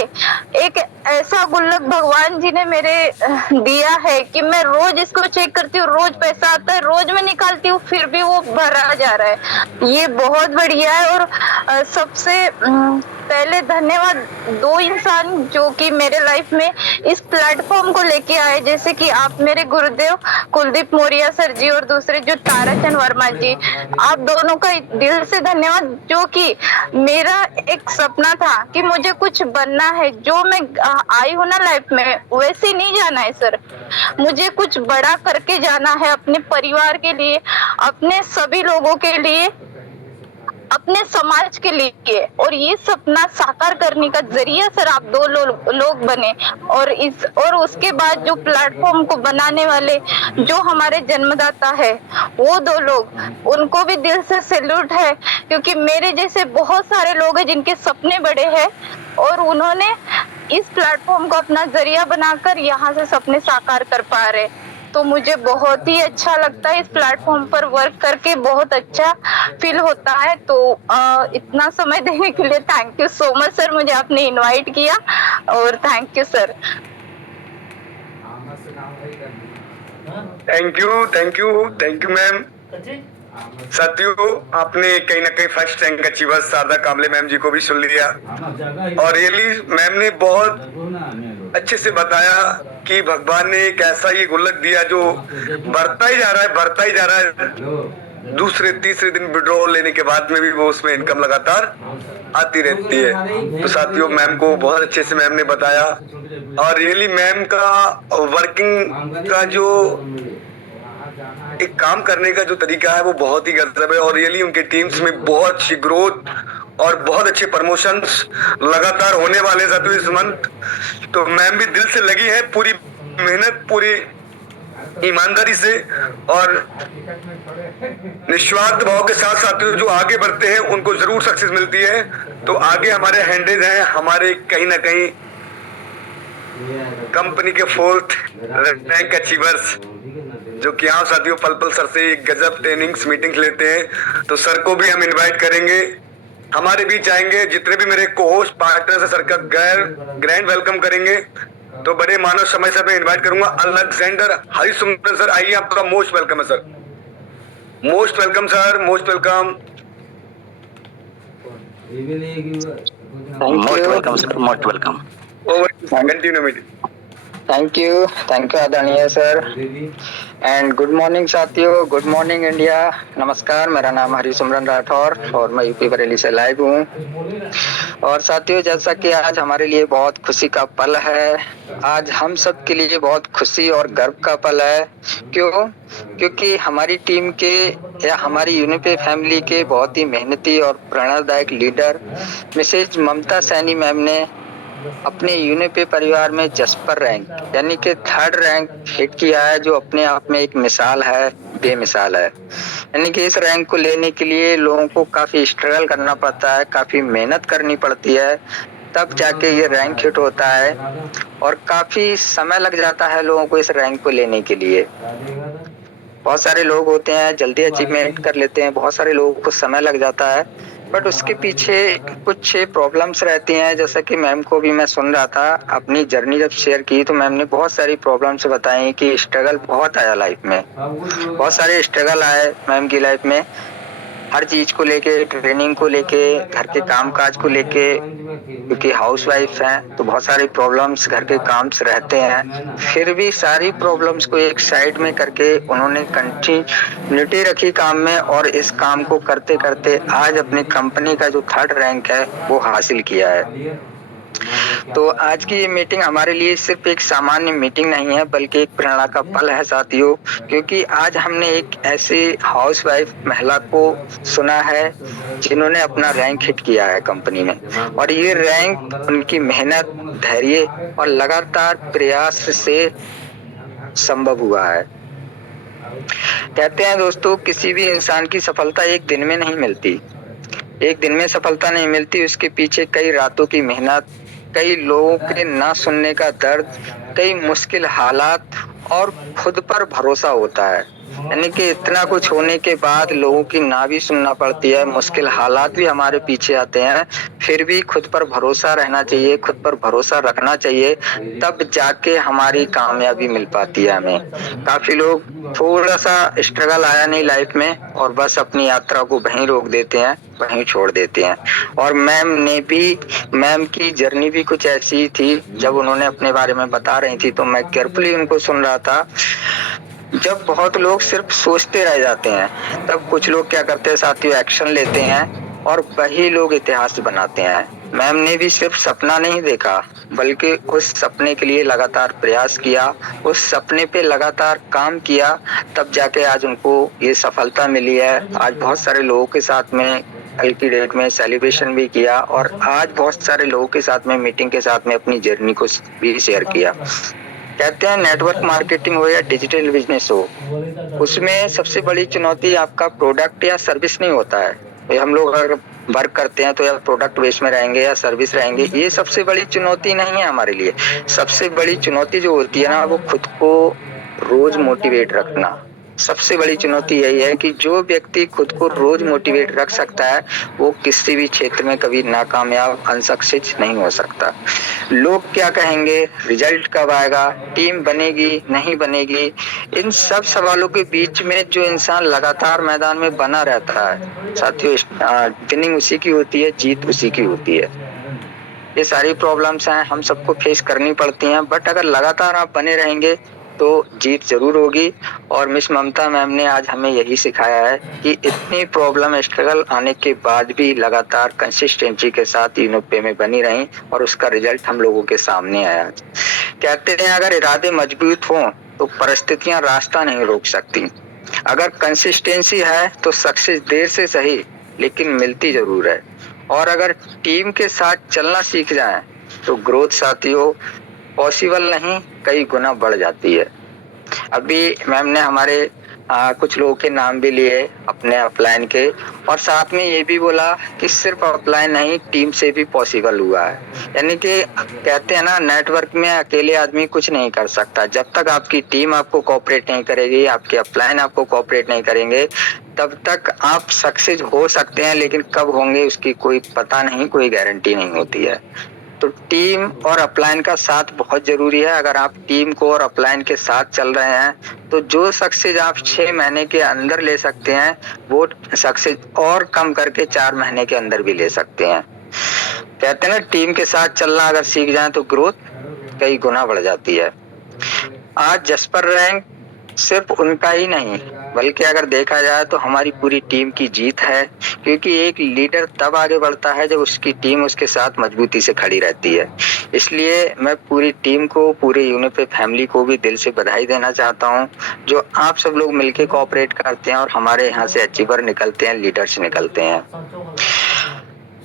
एक ऐसा गुल्लक भगवान जी ने मेरे दिया है कि मैं रोज इसको चेक करती हूँ, रोज पैसा आता है, रोज मैं निकालती हूँ, फिर भी वो भरा जा रहा है। ये बहुत बढ़िया है। और सबसे पहले धन्यवाद दो इंसान जो कि मेरे लाइफ में इस प्लेटफॉर्म को लेके आए, जैसे कि आप मेरे गुरुदेव कुलदीप मौर्य सर जी और दूसरे जो ताराचंद वर्मा जी, आप दोनों का दिल से धन्यवाद। जो कि मेरा एक सपना था कि मुझे कुछ बनना है, जो मैं आई हूँ ना लाइफ में वैसे नहीं जाना है सर, मुझे कुछ बड़ा करके जाना है अपने परिवार के लिए, अपने सभी लोगों के लिए, अपने समाज के लिए। और ये सपना साकार करने का जरिया सर आप दो लोग बने। और उसके बाद जो प्लेटफॉर्म को बनाने वाले जो हमारे जन्मदाता है वो दो लोग, उनको भी दिल से सैल्यूट है, क्योंकि मेरे जैसे बहुत सारे लोग हैं जिनके सपने बड़े हैं और उन्होंने इस प्लेटफॉर्म को अपना जरिया बनाकर यहाँ से सपने साकार कर पा रहे। तो मुझे बहुत ही अच्छा लगता है इस प्लेटफॉर्म पर वर्क करके, बहुत अच्छा फील होता है। तो इतना समय देने के लिए thank you so much sir, मुझे आपने इनवाइट किया और thank you sir. Thank you ma'am. साथियों, आपने कहीं ना कहीं फर्स्ट रैंक अचीवर सादा कामले मैम जी को भी सुन लिया और रियली मैम ने बहुत अच्छे से बताया कि भगवान ने एक ऐसा ये गुल्लक दिया जो बढ़ता ही जा रहा है। दूसरे तीसरे दिन विड्रॉल लेने के बाद में भी वो उसमें इनकम लगातार आती रहती है। तो साथियों, मैम को बहुत अच्छे से मैम ने बताया और रियली मैम का वर्किंग का जो एक काम करने का जो तरीका है वो बहुत ही गजब है और रियली उनके टीम्स में बहुत अच्छी ग्रोथ और बहुत अच्छे प्रमोशंस लगातार होने वाले साथियों इस मंथ। तो मैम भी दिल से लगी है, पूरी मेहनत, पूरी ईमानदारी से और निस्वार्थ भाव के साथ साथियों जो आगे बढ़ते हैं उनको जरूर सक्सेस मिलती है। तो आगे हमारे हैंडल्स हैं, हमारे कहीं ना कहीं कंपनी के 4th रैंक अचीवर्स जो कि यहाँ साथियों पल सर से गजब ट्रेनिंग्स मीटिंग्स लेते हैं। तो सर को भी हम इनवाइट करेंगे, हमारे बीच आएंगे, जितने भी मेरे को-होस्ट पार्टनर है सर का ग्रैंड वेलकम करेंगे। तो बड़े मानव समय से मैं इनवाइट करूंगा अलेक्जेंडर हरिसुमरन सर, आइए, आपका मोस्ट वेलकम है sir. Most welcome sir, most welcome. Most welcome sir, most welcome. Continue meeting. Thank you आदरणीय सर एंड गुड मॉर्निंग साथियों, गुड मॉर्निंग इंडिया। नमस्कार, मेरा नाम हरिसिमरन राठौर और मैं यूपी बरेली से लाइव हूँ। और साथियों, जैसा कि आज हमारे लिए बहुत खुशी का पल है, आज हम सब के लिए बहुत खुशी और गर्व का पल है। क्योंकि हमारी टीम के या हमारी यूनिपे फैमिली के बहुत ही मेहनती और प्रेरणादायक लीडर मिसेज ममता सैनी मैम ने अपने यूनिपे परिवार में जसपर रैंक यानी कि 3rd रैंक हिट किया है, जो अपने आप में एक मिसाल है, बेमिसाल है। यानी कि इस रैंक को लेने के लिए लोगों को काफी स्ट्रगल करना पड़ता है, काफी मेहनत करनी पड़ती है, तब जाके ये रैंक हिट होता है और काफी समय लग जाता है लोगों को इस रैंक को लेने के लिए। बहुत सारे लोग होते हैं जल्दी अचीवमेंट कर लेते हैं, बहुत सारे लोगों को समय लग जाता है, बट उसके पीछे कुछ प्रॉब्लम्स रहती हैं। जैसा कि मैम को भी मैं सुन रहा था, अपनी जर्नी जब शेयर की तो मैम ने बहुत सारी प्रॉब्लम्स बताई कि स्ट्रगल बहुत आया लाइफ में, बहुत सारे स्ट्रगल आए मैम की लाइफ में, हर चीज को लेके, ट्रेनिंग को लेके, घर के काम काज को लेके, क्योंकि हाउसवाइफ हैं तो बहुत सारी प्रॉब्लम्स घर के काम से रहते हैं। फिर भी सारी प्रॉब्लम्स को एक साइड में करके उन्होंने कंटिन्यूटी रखी काम में और इस काम को करते करते आज अपनी कंपनी का जो 3rd रैंक है वो हासिल किया है। तो आज की ये मीटिंग हमारे लिए सिर्फ एक सामान्य मीटिंग नहीं है, बल्कि एक प्रेरणा का पल है साथियों, क्योंकि आज हमने एक ऐसी हाउसवाइफ महिला को सुना है जिन्होंने अपना रैंक हिट किया है कंपनी में, और ये रैंक उनकी मेहनत, धैर्य और लगातार प्रयास से संभव हुआ है। कहते हैं दोस्तों, किसी भी इंसान की सफलता एक दिन में नहीं मिलती, एक दिन में सफलता नहीं मिलती, उसके पीछे कई रातों की मेहनत, कई लोगों के ना सुनने का दर्द, कई मुश्किल हालात और खुद पर भरोसा होता है। यानी कि इतना कुछ होने के बाद लोगों की ना भी सुनना पड़ती है, मुश्किल हालात भी हमारे पीछे आते हैं, फिर भी खुद पर भरोसा रहना चाहिए, खुद पर भरोसा रखना चाहिए, तब जाके हमारी कामयाबी मिल पाती है हमें। काफी लोग थोड़ा सा स्ट्रगल आया नहीं लाइफ में और बस अपनी यात्रा को वहीं रोक देते हैं, वहीं छोड़ देते हैं। और मैम की जर्नी भी कुछ ऐसी थी। जब उन्होंने अपने बारे में बता रही थी तो मैं केयरफुली उनको सुन रहा था। जब बहुत लोग सिर्फ सोचते रह जाते हैं, तब कुछ लोग क्या करते हैं साथियों, एक्शन लेते हैं और वही लोग इतिहास बनाते हैं। मैम ने भी सिर्फ सपना नहीं देखा, बल्कि उस सपने के लिए लगातार प्रयास किया, उस सपने पे लगातार काम किया, तब जाके आज उनको ये सफलता मिली है। आज बहुत सारे लोगों के साथ में कल की डेट में सेलिब्रेशन भी किया और आज बहुत सारे लोगों के साथ में मीटिंग के साथ में अपनी जर्नी को भी शेयर किया। कहते हैं नेटवर्क मार्केटिंग हो या डिजिटल बिजनेस हो, उसमें सबसे बड़ी चुनौती आपका प्रोडक्ट या सर्विस नहीं होता है। हम लोग अगर वर्क करते हैं तो या प्रोडक्ट बेस में रहेंगे या सर्विस रहेंगे, ये सबसे बड़ी चुनौती नहीं है हमारे लिए। सबसे बड़ी चुनौती जो होती है ना, वो खुद को रोज मोटिवेट रखना। सबसे बड़ी चुनौती यही है कि जो व्यक्ति खुद को रोज मोटिवेट रख सकता है, वो किसी भी क्षेत्र में कभी नाकामयाब अनसक्सेस नहीं हो सकता। लोग क्या कहेंगे, रिजल्ट कब आएगा, टीम बनेगी नहीं बनेगी, इन सब सवालों के बीच में जो इंसान लगातार मैदान में बना रहता है साथियों, विनिंग उसी की होती है, जीत उसी की होती है। ये सारी प्रॉब्लम्स हैं, हम सबको फेस करनी पड़ती हैं, बट अगर लगातार आप बने रहेंगे तो जीत जरूर होगी। और मिस ममता मैम ने आज हमें यही सिखाया है कि इतनी प्रॉब्लम स्ट्रगल आने के बाद भी लगातार कंसिस्टेंसी के साथ यूनिपे में बनी रही और उसका रिजल्ट हम लोगों के सामने आया। कहते हैं अगर इरादे मजबूत हों तो परिस्थितियां रास्ता नहीं रोक सकती। अगर कंसिस्टेंसी है तो सक्सेस देर से सही लेकिन मिलती जरूर है। और अगर टीम के साथ चलना सीख जाए तो ग्रोथ साथियों पॉसिबल नहीं, कई गुना बढ़ जाती है। अभी मैम ने हमारे कुछ लोगों के नाम भी लिए अपने अपलाइन के, और साथ में ये भी बोला कि सिर्फ अपलाइन नहीं, टीम से भी पॉसिबल हुआ है। यानी कि कहते हैं ना, नेटवर्क में अकेले आदमी कुछ नहीं कर सकता। जब तक आपकी टीम आपको कोऑपरेट नहीं करेगी, आपके अपलाइन आपको कोऑपरेट नहीं करेंगे, तब तक आप सक्सेस हो सकते हैं, लेकिन कब होंगे उसकी कोई पता नहीं, कोई गारंटी नहीं होती है। तो टीम और अपलाइन का साथ बहुत जरूरी है। अगर आप टीम को और अपलाइन के साथ चल रहे हैं तो जो सक्सेस आप 6 महीने के अंदर ले सकते हैं, वो सक्सेस और कम करके 4 महीने के अंदर भी ले सकते हैं। कहते हैं ना, टीम के साथ चलना अगर सीख जाए तो ग्रोथ कई गुना बढ़ जाती है। आज जसपर रैंक सिर्फ उनका ही नहीं, बल्कि अगर देखा जाए तो हमारी पूरी टीम की जीत है, क्योंकि एक लीडर तब आगे बढ़ता है जब उसकी टीम उसके साथ मजबूती से खड़ी रहती है। इसलिए मैं पूरी टीम को, पूरे यूनिफे फैमिली को भी दिल से बधाई देना चाहता हूं, जो आप सब लोग मिलके कोऑपरेट करते हैं और हमारे यहाँ से अचीवर निकलते हैं, लीडर्स निकलते हैं।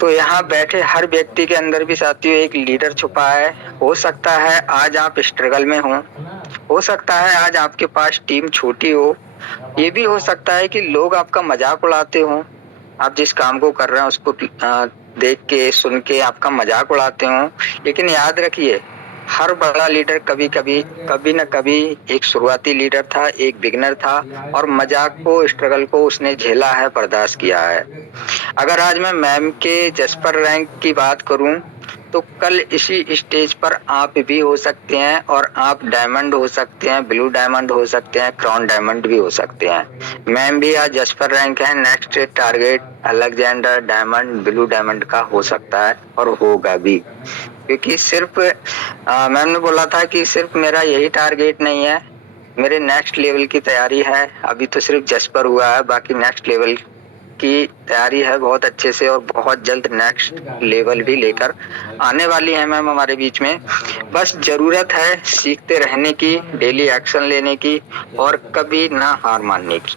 तो यहाँ बैठे हर व्यक्ति के अंदर भी साथियों एक लीडर छुपा है। हो सकता है आज आप स्ट्रगल में हो सकता है आज आपके पास टीम छोटी हो, ये भी हो सकता है कि लोग आपका मजाक उड़ाते हो, आप जिस काम को कर रहे हैं उसको देख के सुन के आपका मजाक उड़ाते हो। लेकिन याद रखिए, हर बड़ा लीडर कभी न कभी एक शुरुआती लीडर था, एक बिगिनर था, और मजाक को, स्ट्रगल को उसने झेला है, बर्दाश्त किया है। अगर आज मैं मैम के जसपर रैंक की बात करूं तो कल इसी स्टेज पर आप भी हो सकते हैं, और आप डायमंड हो सकते हैं, ब्लू डायमंड हो सकते हैं, क्राउन डायमंड भी हो सकते हैं। मैम भी आज जसपर रैंक है, next target Alexander diamond, blue diamond का हो सकता है और होगा भी। क्योंकि सिर्फ मैम ने बोला था कि सिर्फ मेरा यही टारगेट नहीं है, मेरे नेक्स्ट लेवल की तैयारी है। अभी तो सिर्फ जसपर हुआ है, बाकी नेक्स्ट लेवल की तैयारी है बहुत अच्छे से, और बहुत जल्द नेक्स्ट लेवल भी लेकर आने वाली है मैम हमारे बीच में। बस जरूरत है सीखते रहने की, डेली एक्शन लेने की, और कभी ना हार मानने की।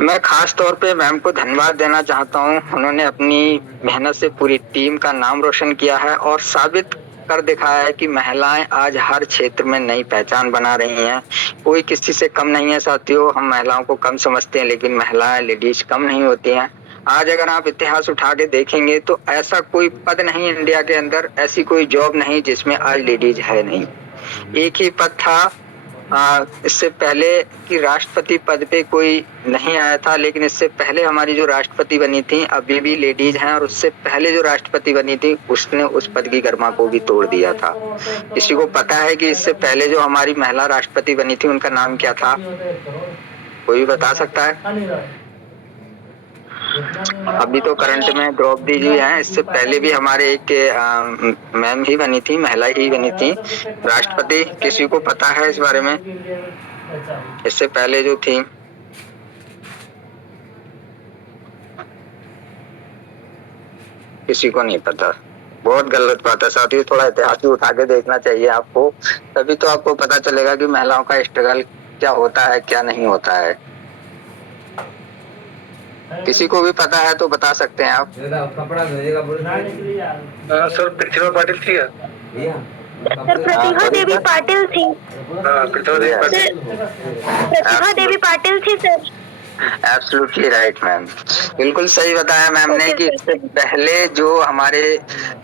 मैं खास तौर पे मैम को धन्यवाद देना चाहता हूँ। उन्होंने अपनी मेहनत से पूरी टीम का नाम रोशन किया है और साबित कर दिखाया है कि महिलाएं आज हर क्षेत्र में नई पहचान बना रही हैं। कोई किसी से कम नहीं है साथियों। हम महिलाओं को कम समझते हैं, लेकिन महिलाएं, लेडीज कम नहीं होती हैं। आज अगर आप इतिहास उठा के देखेंगे तो ऐसा कोई पद नहीं इंडिया के अंदर, ऐसी कोई जॉब नहीं जिसमें आज लेडीज है नहीं। एक ही पद था इससे पहले कि राष्ट्रपति पद पे कोई नहीं आया था, लेकिन इससे पहले हमारी जो राष्ट्रपति बनी थी अभी भी लेडीज हैं, और उससे पहले जो राष्ट्रपति बनी थी उसने उस पद की गरिमा को भी तोड़ दिया था। किसी को पता है कि इससे पहले जो हमारी महिला राष्ट्रपति बनी थी उनका नाम क्या था? कोई भी बता सकता है? अभी तो करंट में द्रौपदी जी हैं, इससे पहले भी हमारे एक मैम ही बनी थी, महिला ही बनी थी राष्ट्रपति। किसी को पता है इस बारे में? इससे पहले जो थी किसी को नहीं पता। बहुत गलत बात है साथियों, थोड़ा इतिहास भी उठा के देखना चाहिए आपको, तभी तो आपको पता चलेगा कि महिलाओं का स्ट्रगल क्या होता है क्या नहीं होता है। किसी को भी पता है तो बता सकते हैं आप। कपड़ा धोएगा सर प्रतिभा पाटिल थी क्या? सर प्रतिभा देवी पाटिल थी। प्रतिभा देवी पाटिल। प्रतिभा देवी पाटिल थी सर। एब्सोल्युटली राइट मैम, बिल्कुल सही बताया मैम ने कि इससे पहले जो हमारे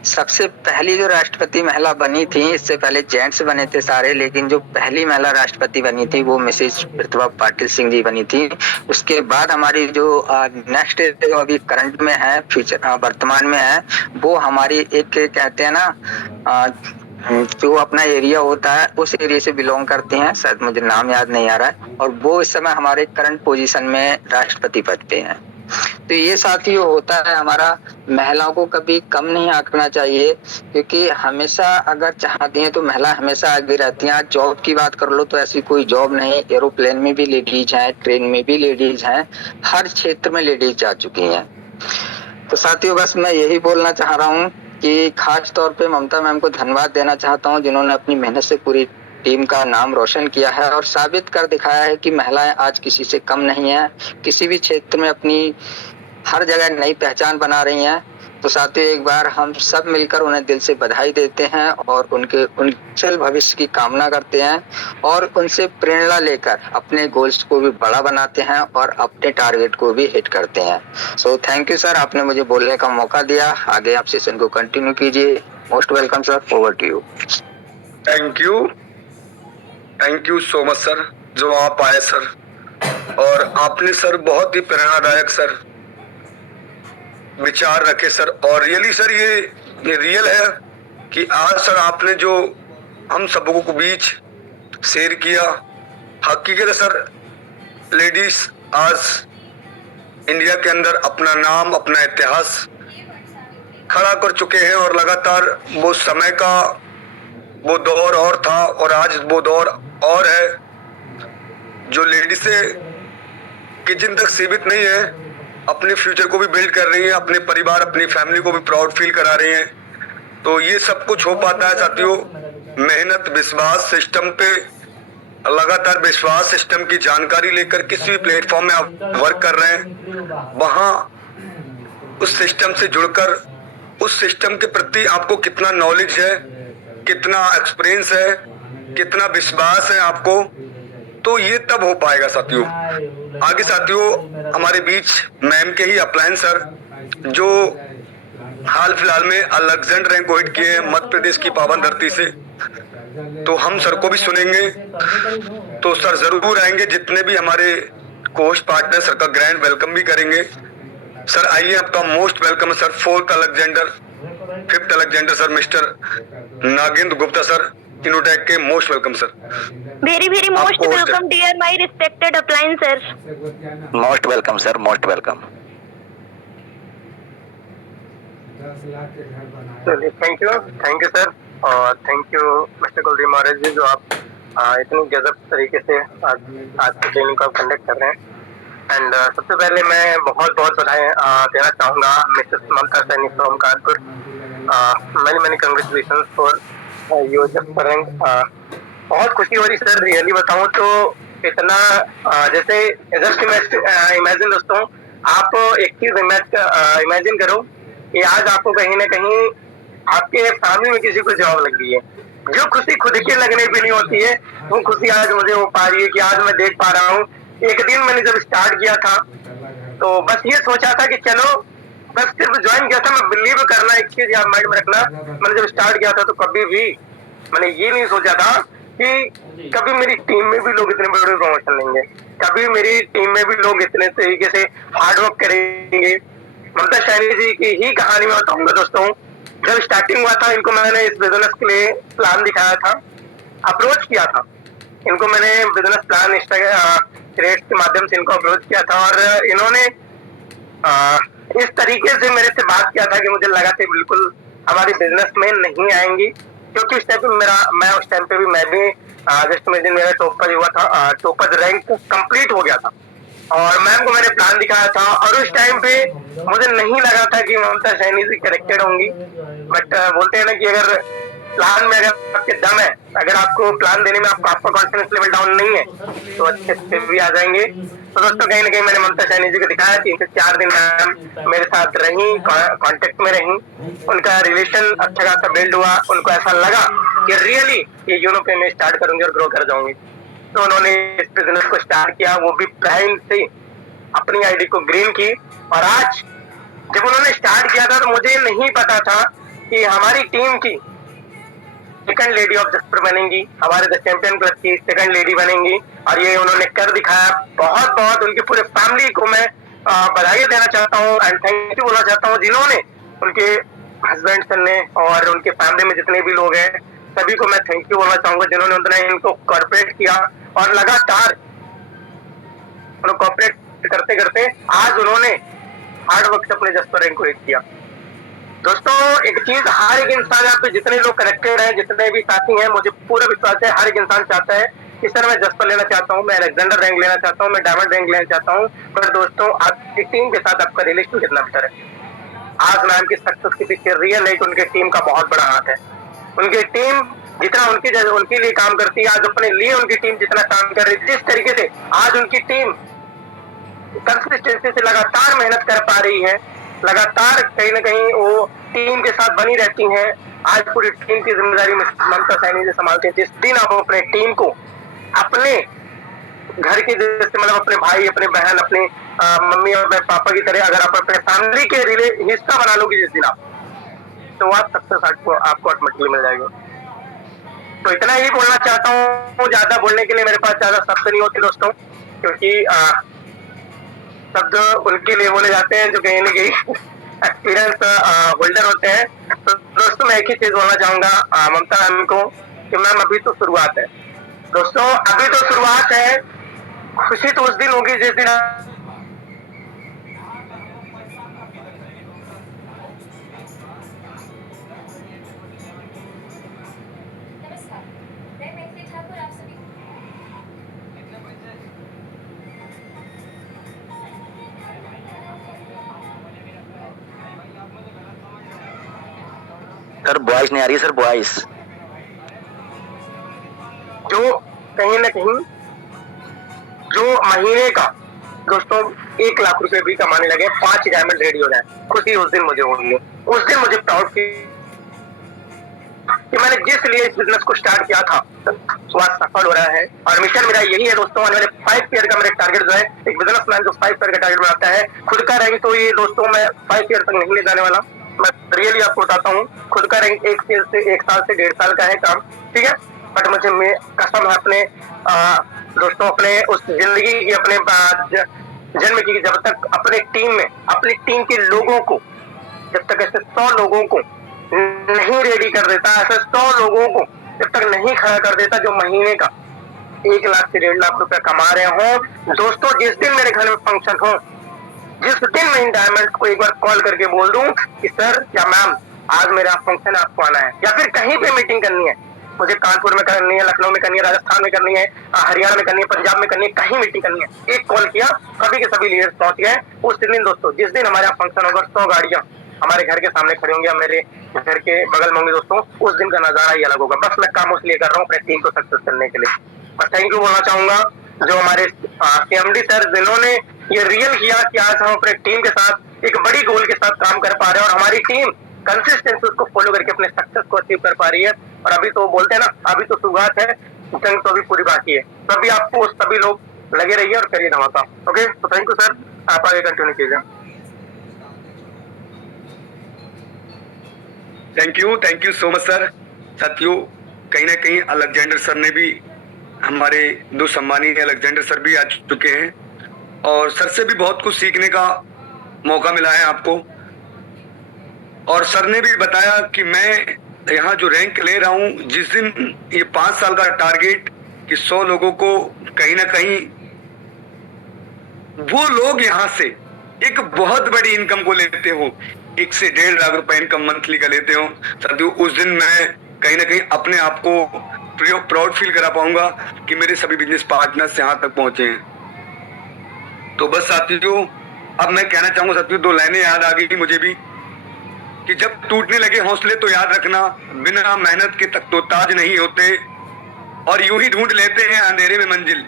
सबसे पहली जो राष्ट्रपति महिला बनी थी, इससे पहले जेंट्स बने थे सारे, लेकिन जो पहली महिला राष्ट्रपति बनी थी वो मिसेज प्रतिभा पाटिल सिंह जी बनी थी। उसके बाद हमारी जो नेक्स्ट जो अभी करंट में है, फ्यूचर वर्तमान में है, वो हमारी एक कहते हैं ना जो अपना एरिया होता है उस एरिया से बिलोंग करते हैं, शायद मुझे नाम याद नहीं आ रहा है, और वो इस समय हमारे करंट पोजीशन में राष्ट्रपति पद पे हैं। तो ये साथियों होता है हमारा, महिलाओं को कभी कम नहीं आंकना चाहिए, क्योंकि हमेशा अगर चाहती हैं तो महिला हमेशा आगे रहती हैं। आज जॉब की बात कर लो तो ऐसी कोई जॉब नहीं, एरोप्लेन में भी लेडीज हैं, ट्रेन में भी लेडीज हैं, हर क्षेत्र में लेडीज जा चुकी हैं। तो साथियों बस मैं यही बोलना चाह रहा हूँ कि खास तौर पे ममता मैम को धन्यवाद देना चाहता हूँ, जिन्होंने अपनी मेहनत से पूरी टीम का नाम रोशन किया है और साबित कर दिखाया है कि महिलाएं आज किसी से कम नहीं है, किसी भी क्षेत्र में अपनी हर जगह नई पहचान बना रही हैं। तो साथियों एक बार हम सब मिलकर उन्हें दिल से बधाई देते हैं और उनके उज्जवल भविष्य की कामना करते हैं और उनसे प्रेरणा लेकर अपने गोल्स को भी बड़ा बनाते हैं और अपने टारगेट को भी हिट करते हैं। सो थैंक यू सर, आपने मुझे बोलने का मौका दिया। आगे आप सेशन को कंटिन्यू कीजिए। Most welcome sir, over to you. Thank you so much sir, जो आप आए सर, और आपने सर बहुत ही प्रेरणादायक सर विचार रखे सर, और रियली सर ये रियल है कि आज सर आपने जो हम सबों को बीच शेयर किया, हकीकत है सर लेडीज आज इंडिया के अंदर अपना नाम, अपना इतिहास खड़ा कर चुके हैं, और लगातार वो समय का वो दौर और था और आज वो दौर और है जो लेडीज से किचन तक सीमित नहीं है, अपने फ्यूचर को भी बिल्ड कर रही है, अपने परिवार अपनी फैमिली को भी प्राउड फील करा रही हैं। तो ये सब कुछ हो पाता है साथियों मेहनत, विश्वास, सिस्टम पे लगातार विश्वास, सिस्टम की जानकारी लेकर किसी भी प्लेटफॉर्म में आप वर्क कर रहे हैं, वहां उस सिस्टम से जुड़कर उस सिस्टम के प्रति आपको कितना नॉलेज है, कितना एक्सपीरियंस है, कितना विश्वास है आपको, तो ये तब हो पाएगा साथियों। आगे साथियों हमारे बीच मैम के ही अपलायन सर, जो हाल फिलहाल में अलेक्जेंडर रैंक को हिट किए हैं मध्य प्रदेश की पावन धरती से, तो हम सर को भी सुनेंगे। तो सर जरूर आएंगे, जितने भी हमारे कोस्ट पार्टनर सर का ग्रैंड वेलकम भी करेंगे। सर आइए, आपका मोस्ट वेलकम है sir. 4th Alexander, 5th Alexander sir mister Nagendra Gupta sir, Innotech के most welcome sir. Very very most welcome dear my respected अपलायन sir. Most welcome sir, most welcome. Thank you sir, और thank you mister Kuldeep Maharaj ji, जो आप इतनी गजब तरीके से आज की ट्रेनिंग को कंडक्ट कर रहे हैं। एंड सबसे पहले मैं बहुत बहुत बधाई देना चाहूँगा Mrs Mamta Saini from Kanpur. Many congratulation for your just rank. बहुत खुशी हो रही सर, रियली बताऊँ तो इतना जैसे जस्ट इमेजिन दोस्तों, आप एक चीज इमेजिन करो कि आज आपको कहीं ना कहीं आपके फैमिली में किसी को जॉब लग गई है। जो खुशी खुद के लगने पे नहीं होती है, वो खुशी आज मुझे हो पा रही है कि आज मैं देख पा रहा हूँ। एक दिन मैंने जब स्टार्ट किया था तो बस ये सोचा था कि चलो बस सिर्फ ज्वाइन किया था। मैं बिलीव करना, एक चीज याद माइंड में रखना, मैंने जब स्टार्ट किया था तो कभी भी मैंने ये नहीं सोचा था कि कभी मेरी टीम में भी लोग इतने बड़े प्रमोशन लेंगे, कभी मेरी टीम में भी लोग इतने तरीके से हार्डवर्क करेंगे। ममता सैनी जी की ही कहानी में बताऊंगा दोस्तों। जब स्टार्टिंग हुआ था इनको मैंने इस बिजनेस के लिए प्लान दिखाया था, अप्रोच किया था इनको, मैंने बिजनेस प्लान इंस्टाग्राम के माध्यम से इनको अप्रोच किया था और इन्होंने इस तरीके से मेरे से बात किया था कि मुझे लगा था बिल्कुल हमारी बिजनेस में नहीं आएंगी, क्योंकि उस टाइम पे मैं उस टाइम पे भी मैं भी जस्ट में दिन मेरा टॉपर हुआ था, टॉपर रैंक कंप्लीट हो गया था और मैम को मैंने प्लान दिखाया था और उस टाइम पे मुझे नहीं लगा था कि ममता सैनी जी करेक्टेड होंगी। बट बोलते हैं ना कि अगर प्लान में अगर आपके दम है, अगर आपको प्लान देने में आपका कॉन्फिडेंस लेवल डाउन नहीं है तो अच्छे से भी आ जाएंगे। तो दोस्तों कहीं ना कहीं मैंने ममता सैनी जी को दिखाया, 3 से 4 दिन मैम मेरे साथ रही, कांटेक्ट में रही, उनका रिलेशन अच्छा खासा बिल्ड हुआ, उनको ऐसा लगा कि रियली ये यूनो पे मैं स्टार्ट करूंगी और ग्रो कर जाऊंगी। तो उन्होंने इस बिजनेस को स्टार्ट किया, वो भी प्राइम से अपनी आईडी को ग्रीन की। और आज जब उन्होंने स्टार्ट किया था तो मुझे नहीं पता था कि हमारी टीम की सेकंड लेडी ऑफ जसपुर बनेंगी, हमारे द चैंपियन क्लब की सेकंड लेडी बनेंगी और ये उन्होंने कर दिखाया। बहुत बहुत उनकी पूरे फैमिली को मैं बधाई देना चाहता हूँ एंड थैंक यू बोलना चाहता हूँ, जिन्होंने उनके हस्बैंड ने और उनके फैमिली में जितने भी लोग हैं सभी को मैं थैंक यू बोलना चाहूंगा, जिन्होंने उन्होंने इनको कॉर्पोरेट किया और लगातार कॉर्पोरेट करते करते आज उन्होंने हार्ड वर्क से अपने जसपुर रैंक को हिट किया। दोस्तों एक चीज, हर एक इंसान, यहाँ पे जितने लोग कनेक्टेड हैं, जितने भी साथी हैं, मुझे पूरा विश्वास है हर एक इंसान चाहता है कि सर मैं जसपुर लेना चाहता हूँ, मैं अलेक्जेंडर रैंक लेना चाहता हूँ, मैं डायमंड रैंक लेना चाहता हूँ। पर दोस्तों आपकी टीम के साथ आपका रिलेशन कितना बेटर है। आज मैम की सक्सेस के पीछे रियल है कि उनके टीम का बहुत बड़ा हाथ है। उनकी टीम जितना उनके लिए काम करती है, आज अपने लिए उनकी टीम जितना काम कर रही है, जिस तरीके से आज उनकी टीम कंसिस्टेंसी से लगातार मेहनत कर पा रही है, लगातार कहीं ना कहीं वो टीम के साथ बनी रहती हैं। आज पूरी टीम की जिम्मेदारी ममता सैनी जी संभालते हैं। जिस दिन आप अपने टीम को अपने घर के जैसे, मतलब अपने भाई, अपने बहन, अपने मम्मी और अपने पापा की तरह अगर आप अपने फैमिली के हिस्सा बना लोगे जिस दिन आप, तो आप सक्सेस आपको ऑटोमेटिकली मिल जाएगा। तो इतना ही बोलना चाहता हूँ, ज्यादा बोलने के लिए मेरे पास ज्यादा शब्द नहीं होते दोस्तों, क्योंकि शब्द उनके लिए बोले जाते हैं जो कहीं ना कहीं एक्सपीरियंस होल्डर होते हैं। तो दोस्तों मैं एक ही चीज बोलना चाहूंगा ममता मैम को कि मैम अभी तो शुरुआत है दोस्तों, अभी तो शुरुआत है। खुशी तो उस दिन होगी जिस दिन सर वॉइस नहीं आ रही सर, वॉइस जो कहीं ना कहीं जो महीने का दोस्तों 1 लाख रुपए भी कमाने लगे, 5 डायमंड रेडी हो जाए, खुशी उस दिन मुझे होगी। उस दिन मुझे प्राउड फील कि मैंने जिस लिए इस बिजनेस को स्टार्ट किया था वो आज सफल हो रहा है। और मिशन मेरा यही है दोस्तों, आने वाले 5 ईयर का मेरा टारगेट जो है, एक बिजनेसमैन जो 5 ईयर का टारगेट बनाता है, खुद का रैंक तो ये दोस्तों मैं 5 ईयर तक नहीं ले जाने वाला। मैं रियली आपको बताता हूँ, खुद का रैंक 1 साल से 1.5 साल का है काम, ठीक है। बट मुझे कसम है अपने दोस्तों, अपने उस जिंदगी की, अपने जन्म की, जब तक अपने टीम में, अपनी टीम के लोगों को, जब तक ऐसे 100 लोगों को नहीं रेडी कर देता, ऐसे 100 लोगों को जब तक नहीं खड़ा कर देता जो महीने का 1 लाख से 1.5 लाख रुपया कमा रहे हो दोस्तों, जिस दिन मेरे घर में फंक्शन हो, जिस दिन मैं इन डायमंड को एक बार कॉल करके बोल दूं कि सर या मैम आज मेरा फंक्शन आपको आना है, या फिर कहीं पे मीटिंग करनी है, मुझे कानपुर में करनी है, लखनऊ में करनी है, राजस्थान में करनी है, हरियाणा में करनी है, पंजाब में करनी है, कहीं मीटिंग करनी है, एक कॉल किया, सभी के सभी लीडर्स पहुंच गए। उस दिन दोस्तों, जिस दिन हमारे यहाँ फंक्शन होगा, 100 गाड़ियां हमारे घर के सामने खड़ी होंगी, मेरे घर के बगल में होंगी दोस्तों, उस दिन का नजारा ही अलग होगा। बस मैं काम उसलिए कर रहा हूँ अपने टीम को सक्सेस करने के लिए। बस थैंक यू बोलना चाहूंगा जो हमारे CMD सर, जिन्होंने ये रियल किया कि आज हम अपने टीम के साथ एक बड़ी गोल के साथ काम कर पा रहे हैं और हमारी टीम कंसिस्टेंसी उसको फॉलो करके अपने सक्सेस को अचीव कर पा रही है। और अभी तो बोलते हैं ना, अभी तो शुरुआत है, जंग तो अभी पूरी बाकी है। तो अभी आपको सभी लोग लगे रहिए और करिए धमाका। ओके, तो थैंक यू सर। आप आगे कंटिन्यू कीजिए। Thank you so much sir. साथियों, कहीं ना कहीं अलेक्जेंडर सर ने भी, हमारे दो सम्मानीय अलेक्जेंडर सर भी आ चुके हैं और सर से भी बहुत कुछ सीखने का मौका मिला है आपको। और सर ने भी बताया कि मैं यहाँ जो रैंक ले रहा हूँ, जिस दिन ये 5 साल का टारगेट कि 100 लोगों को कहीं ना कहीं वो लोग यहाँ से एक बहुत बड़ी इनकम को लेते हो, 1 से 1.5 लाख रुपए इनकम मंथली का लेते हो। साथियों, उस दिन मैं कहीं ना कहीं अपने आप को प्राउड फील करा पाऊंगा कि मेरे सभी बिजनेस पार्टनर्स यहाँ तक पहुंचे हैं। तो बस साथियों, अब मैं कहना चाहूंगा साथियों, 2 लाइनें याद आ गई मुझे भी कि जब टूटने लगे हौसले तो याद रखना, बिना मेहनत के तक तो ताज नहीं होते और यूं ही ढूंढ लेते हैं अंधेरे में मंजिल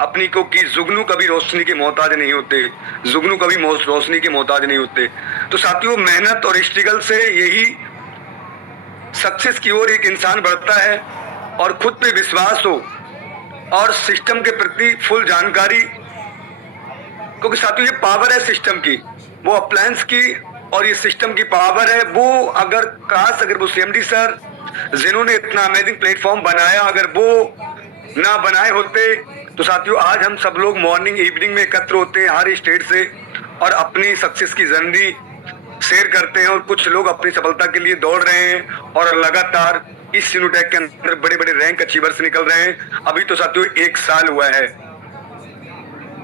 अपनी को कि जुगनू कभी रोशनी के मोहताज नहीं होते, जुगनू कभी रोशनी के मोहताज नहीं होते। तो साथियों, मेहनत और स्ट्रगल से यही सक्सेस की ओर एक इंसान बढ़ता है और खुद पे विश्वास हो और सिस्टम के प्रति फुल जानकारी, क्योंकि साथियों ये पावर है सिस्टम की, वो अप्लायंस की और ये सिस्टम की पावर है। वो अगर वो CMD सर जिन्होंने इतना अमेजिंग प्लेटफॉर्म बनाया, अगर वो ना बनाए होते तो साथियों आज हम सब लोग मॉर्निंग इवनिंग में एकत्र होते हैं हर स्टेट से और अपनी सक्सेस की जर्नी शेयर करते हैं और कुछ लोग अपनी सफलता के लिए दौड़ रहे हैं और लगातार इस सिनोटेक के अंदर बड़े बड़े रैंक अचीवर्स निकल रहे हैं। अभी तो साथियों 1 साल हुआ है।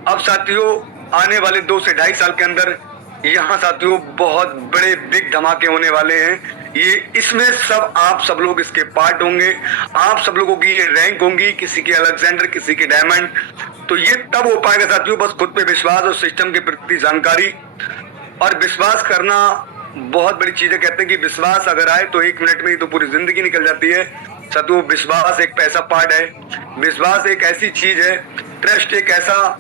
अब साथियों आने वाले 2 से 2.5 साल के अंदर यहाँ साथियों बहुत बड़े बिग धमाके होने वाले हैं। ये इसमें सब आप सब लोग इसके पार्ट होंगे, आप सब लोगों की ये रैंक होंगी, किसी के अलेक्जेंडर, किसी के डायमंड। तो ये तब हो पाएगा साथियों बस खुद पे विश्वास और सिस्टम के प्रति जानकारी और विश्वास करना बहुत बड़ी चीज है। कहते हैं कि विश्वास अगर आए तो 1 मिनट में ही तो पूरी जिंदगी निकल जाती है। साथियों, विश्वास एक पैसा पार्ट है, विश्वास एक ऐसी चीज है, ट्रस्ट एक ऐसा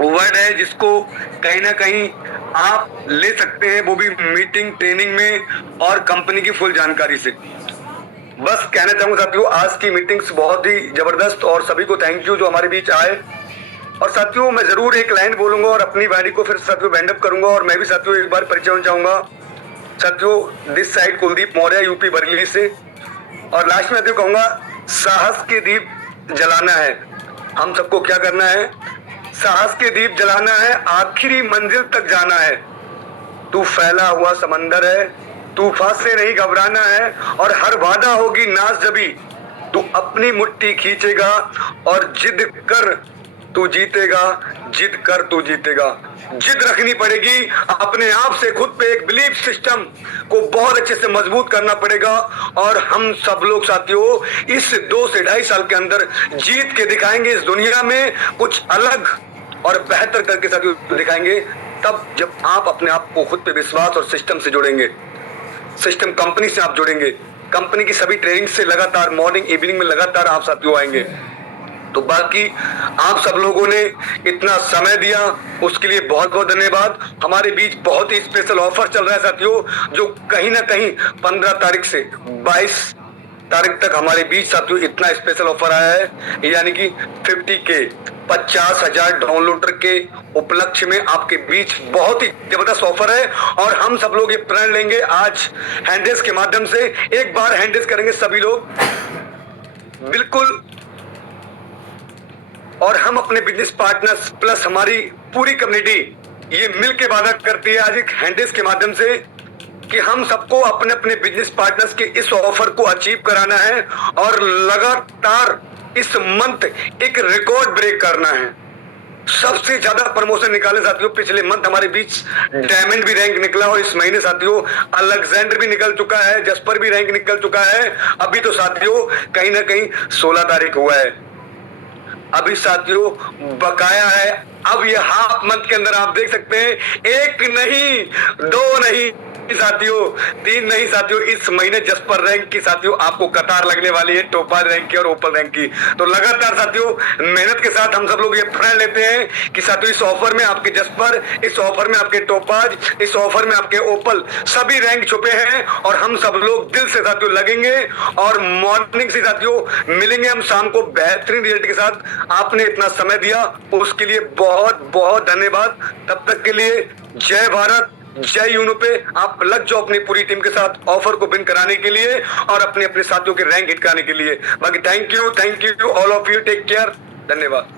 वर्ड है जिसको कहीं ना कहीं आप ले सकते हैं, वो भी मीटिंग ट्रेनिंग में और कंपनी की फुल जानकारी से। बस कहना चाहूंगा साथियों, आज की मीटिंग्स बहुत ही जबरदस्त और सभी को थैंक यू जो हमारे बीच आए। और साथियों मैं जरूर एक लाइन बोलूंगा और अपनी वाणी को फिर साथियों बैंड अप करूंगा और मैं भी साथियों एक बार परिचय होना चाहूंगा। साथियों this side Kuldeep Maurya, UP Bareilly से। और लास्ट में कहूंगा, साहस के दीप जलाना है। हम सबको क्या करना है? साहस के दीप जलाना है, आखिरी मंजिल तक जाना है। तू फैला हुआ समंदर है, तूफान से नहीं घबराना है और हर वादा होगी नाज जबी तू अपनी मुट्ठी खींचेगा और जिद कर तू जीतेगा, जिद कर तू जीतेगा। जिद रखनी पड़ेगी अपने आप से, खुद पे एक बिलीफ सिस्टम को बहुत अच्छे से मजबूत करना पड़ेगा। और हम सब लोग साथियों इस 2 से 2.5 साल के अंदर जीत के दिखाएंगे, इस दुनिया में कुछ अलग और बेहतर करके साथियों दिखाएंगे। तब जब आप अपने आप को खुद पे विश्वास और सिस्टम से जोड़ेंगे, सिस्टम कंपनी से आप जोड़ेंगे, कंपनी की सभी ट्रेनिंग से लगातार मॉर्निंग इवनिंग में लगातार आप साथियों आएंगे। तो बाकी आप सब लोगों ने इतना समय दिया उसके लिए बहुत बहुत धन्यवाद। हमारे बीच बहुत ही स्पेशल ऑफर चल रहा है साथियों, जो कहीं ना कहीं 15 तारीख से 22 तारीख तक हमारे बीच साथियों इतना स्पेशल ऑफर आया है, यानी कि 50K 50,000 डाउनलोडर के उपलक्ष्य में आपके बीच बहुत ही जबरदस्त ऑफर है। और हम सब लोग ये प्रण लेंगे आज हैंडल्स के माध्यम से, एक बार हैंडल्स करेंगे सभी लोग बिल्कुल। और हम अपने बिजनेस पार्टनर्स प्लस हमारी पूरी कम्युनिटी ये मिल के वादा करती है आज एक हैंडल्स के माध्यम से कि हम सबको अपने अपने बिजनेस पार्टनर्स के इस ऑफर को अचीव कराना है और लगातार इस मंथ एक रिकॉर्ड ब्रेक करना है। सबसे ज्यादा प्रमोशन निकाले साथियों, पिछले मंथ हमारे बीच डायमंड भी रैंक निकला और इस महीने साथियों अलेक्जेंडर भी निकल चुका है, जस्पर भी रैंक निकल चुका है। अभी तो साथियों कहीं ना कहीं 16 तारीख हुआ है, अभी साथियों बकाया है। अब ये हाफ मंथ के अंदर आप देख सकते हैं 1 नहीं 2 नहीं साथियों, 3 नहीं साथियों, इस महीने जसपर रैंक की साथियों आपको कतार लगने वाली है, टोपाज रैंक की और ओपल रैंक की। तो लगातार साथियों मेहनत के साथ हम सब लोग ये प्रण लेते हैं कि साथियों इस ऑफर में आपके जसपर, इस ऑफर में आपके टोपाज, इस ऑफर में आपके ओपल सभी रैंक छुपे हैं और हम सब लोग दिल से साथियों लगेंगे और मॉर्निंग से साथियों मिलेंगे हम शाम को बेहतरीन रिजल्ट के साथ। आपने इतना समय दिया उसके लिए बहुत बहुत धन्यवाद। तब तक के लिए जय भारत, जय यूनो पे। आप लग जाओ अपनी पूरी टीम के साथ ऑफर को विन कराने के लिए और अपने अपने साथियों के रैंक हिट कराने के लिए। बाकी thank you all of you, take care, धन्यवाद।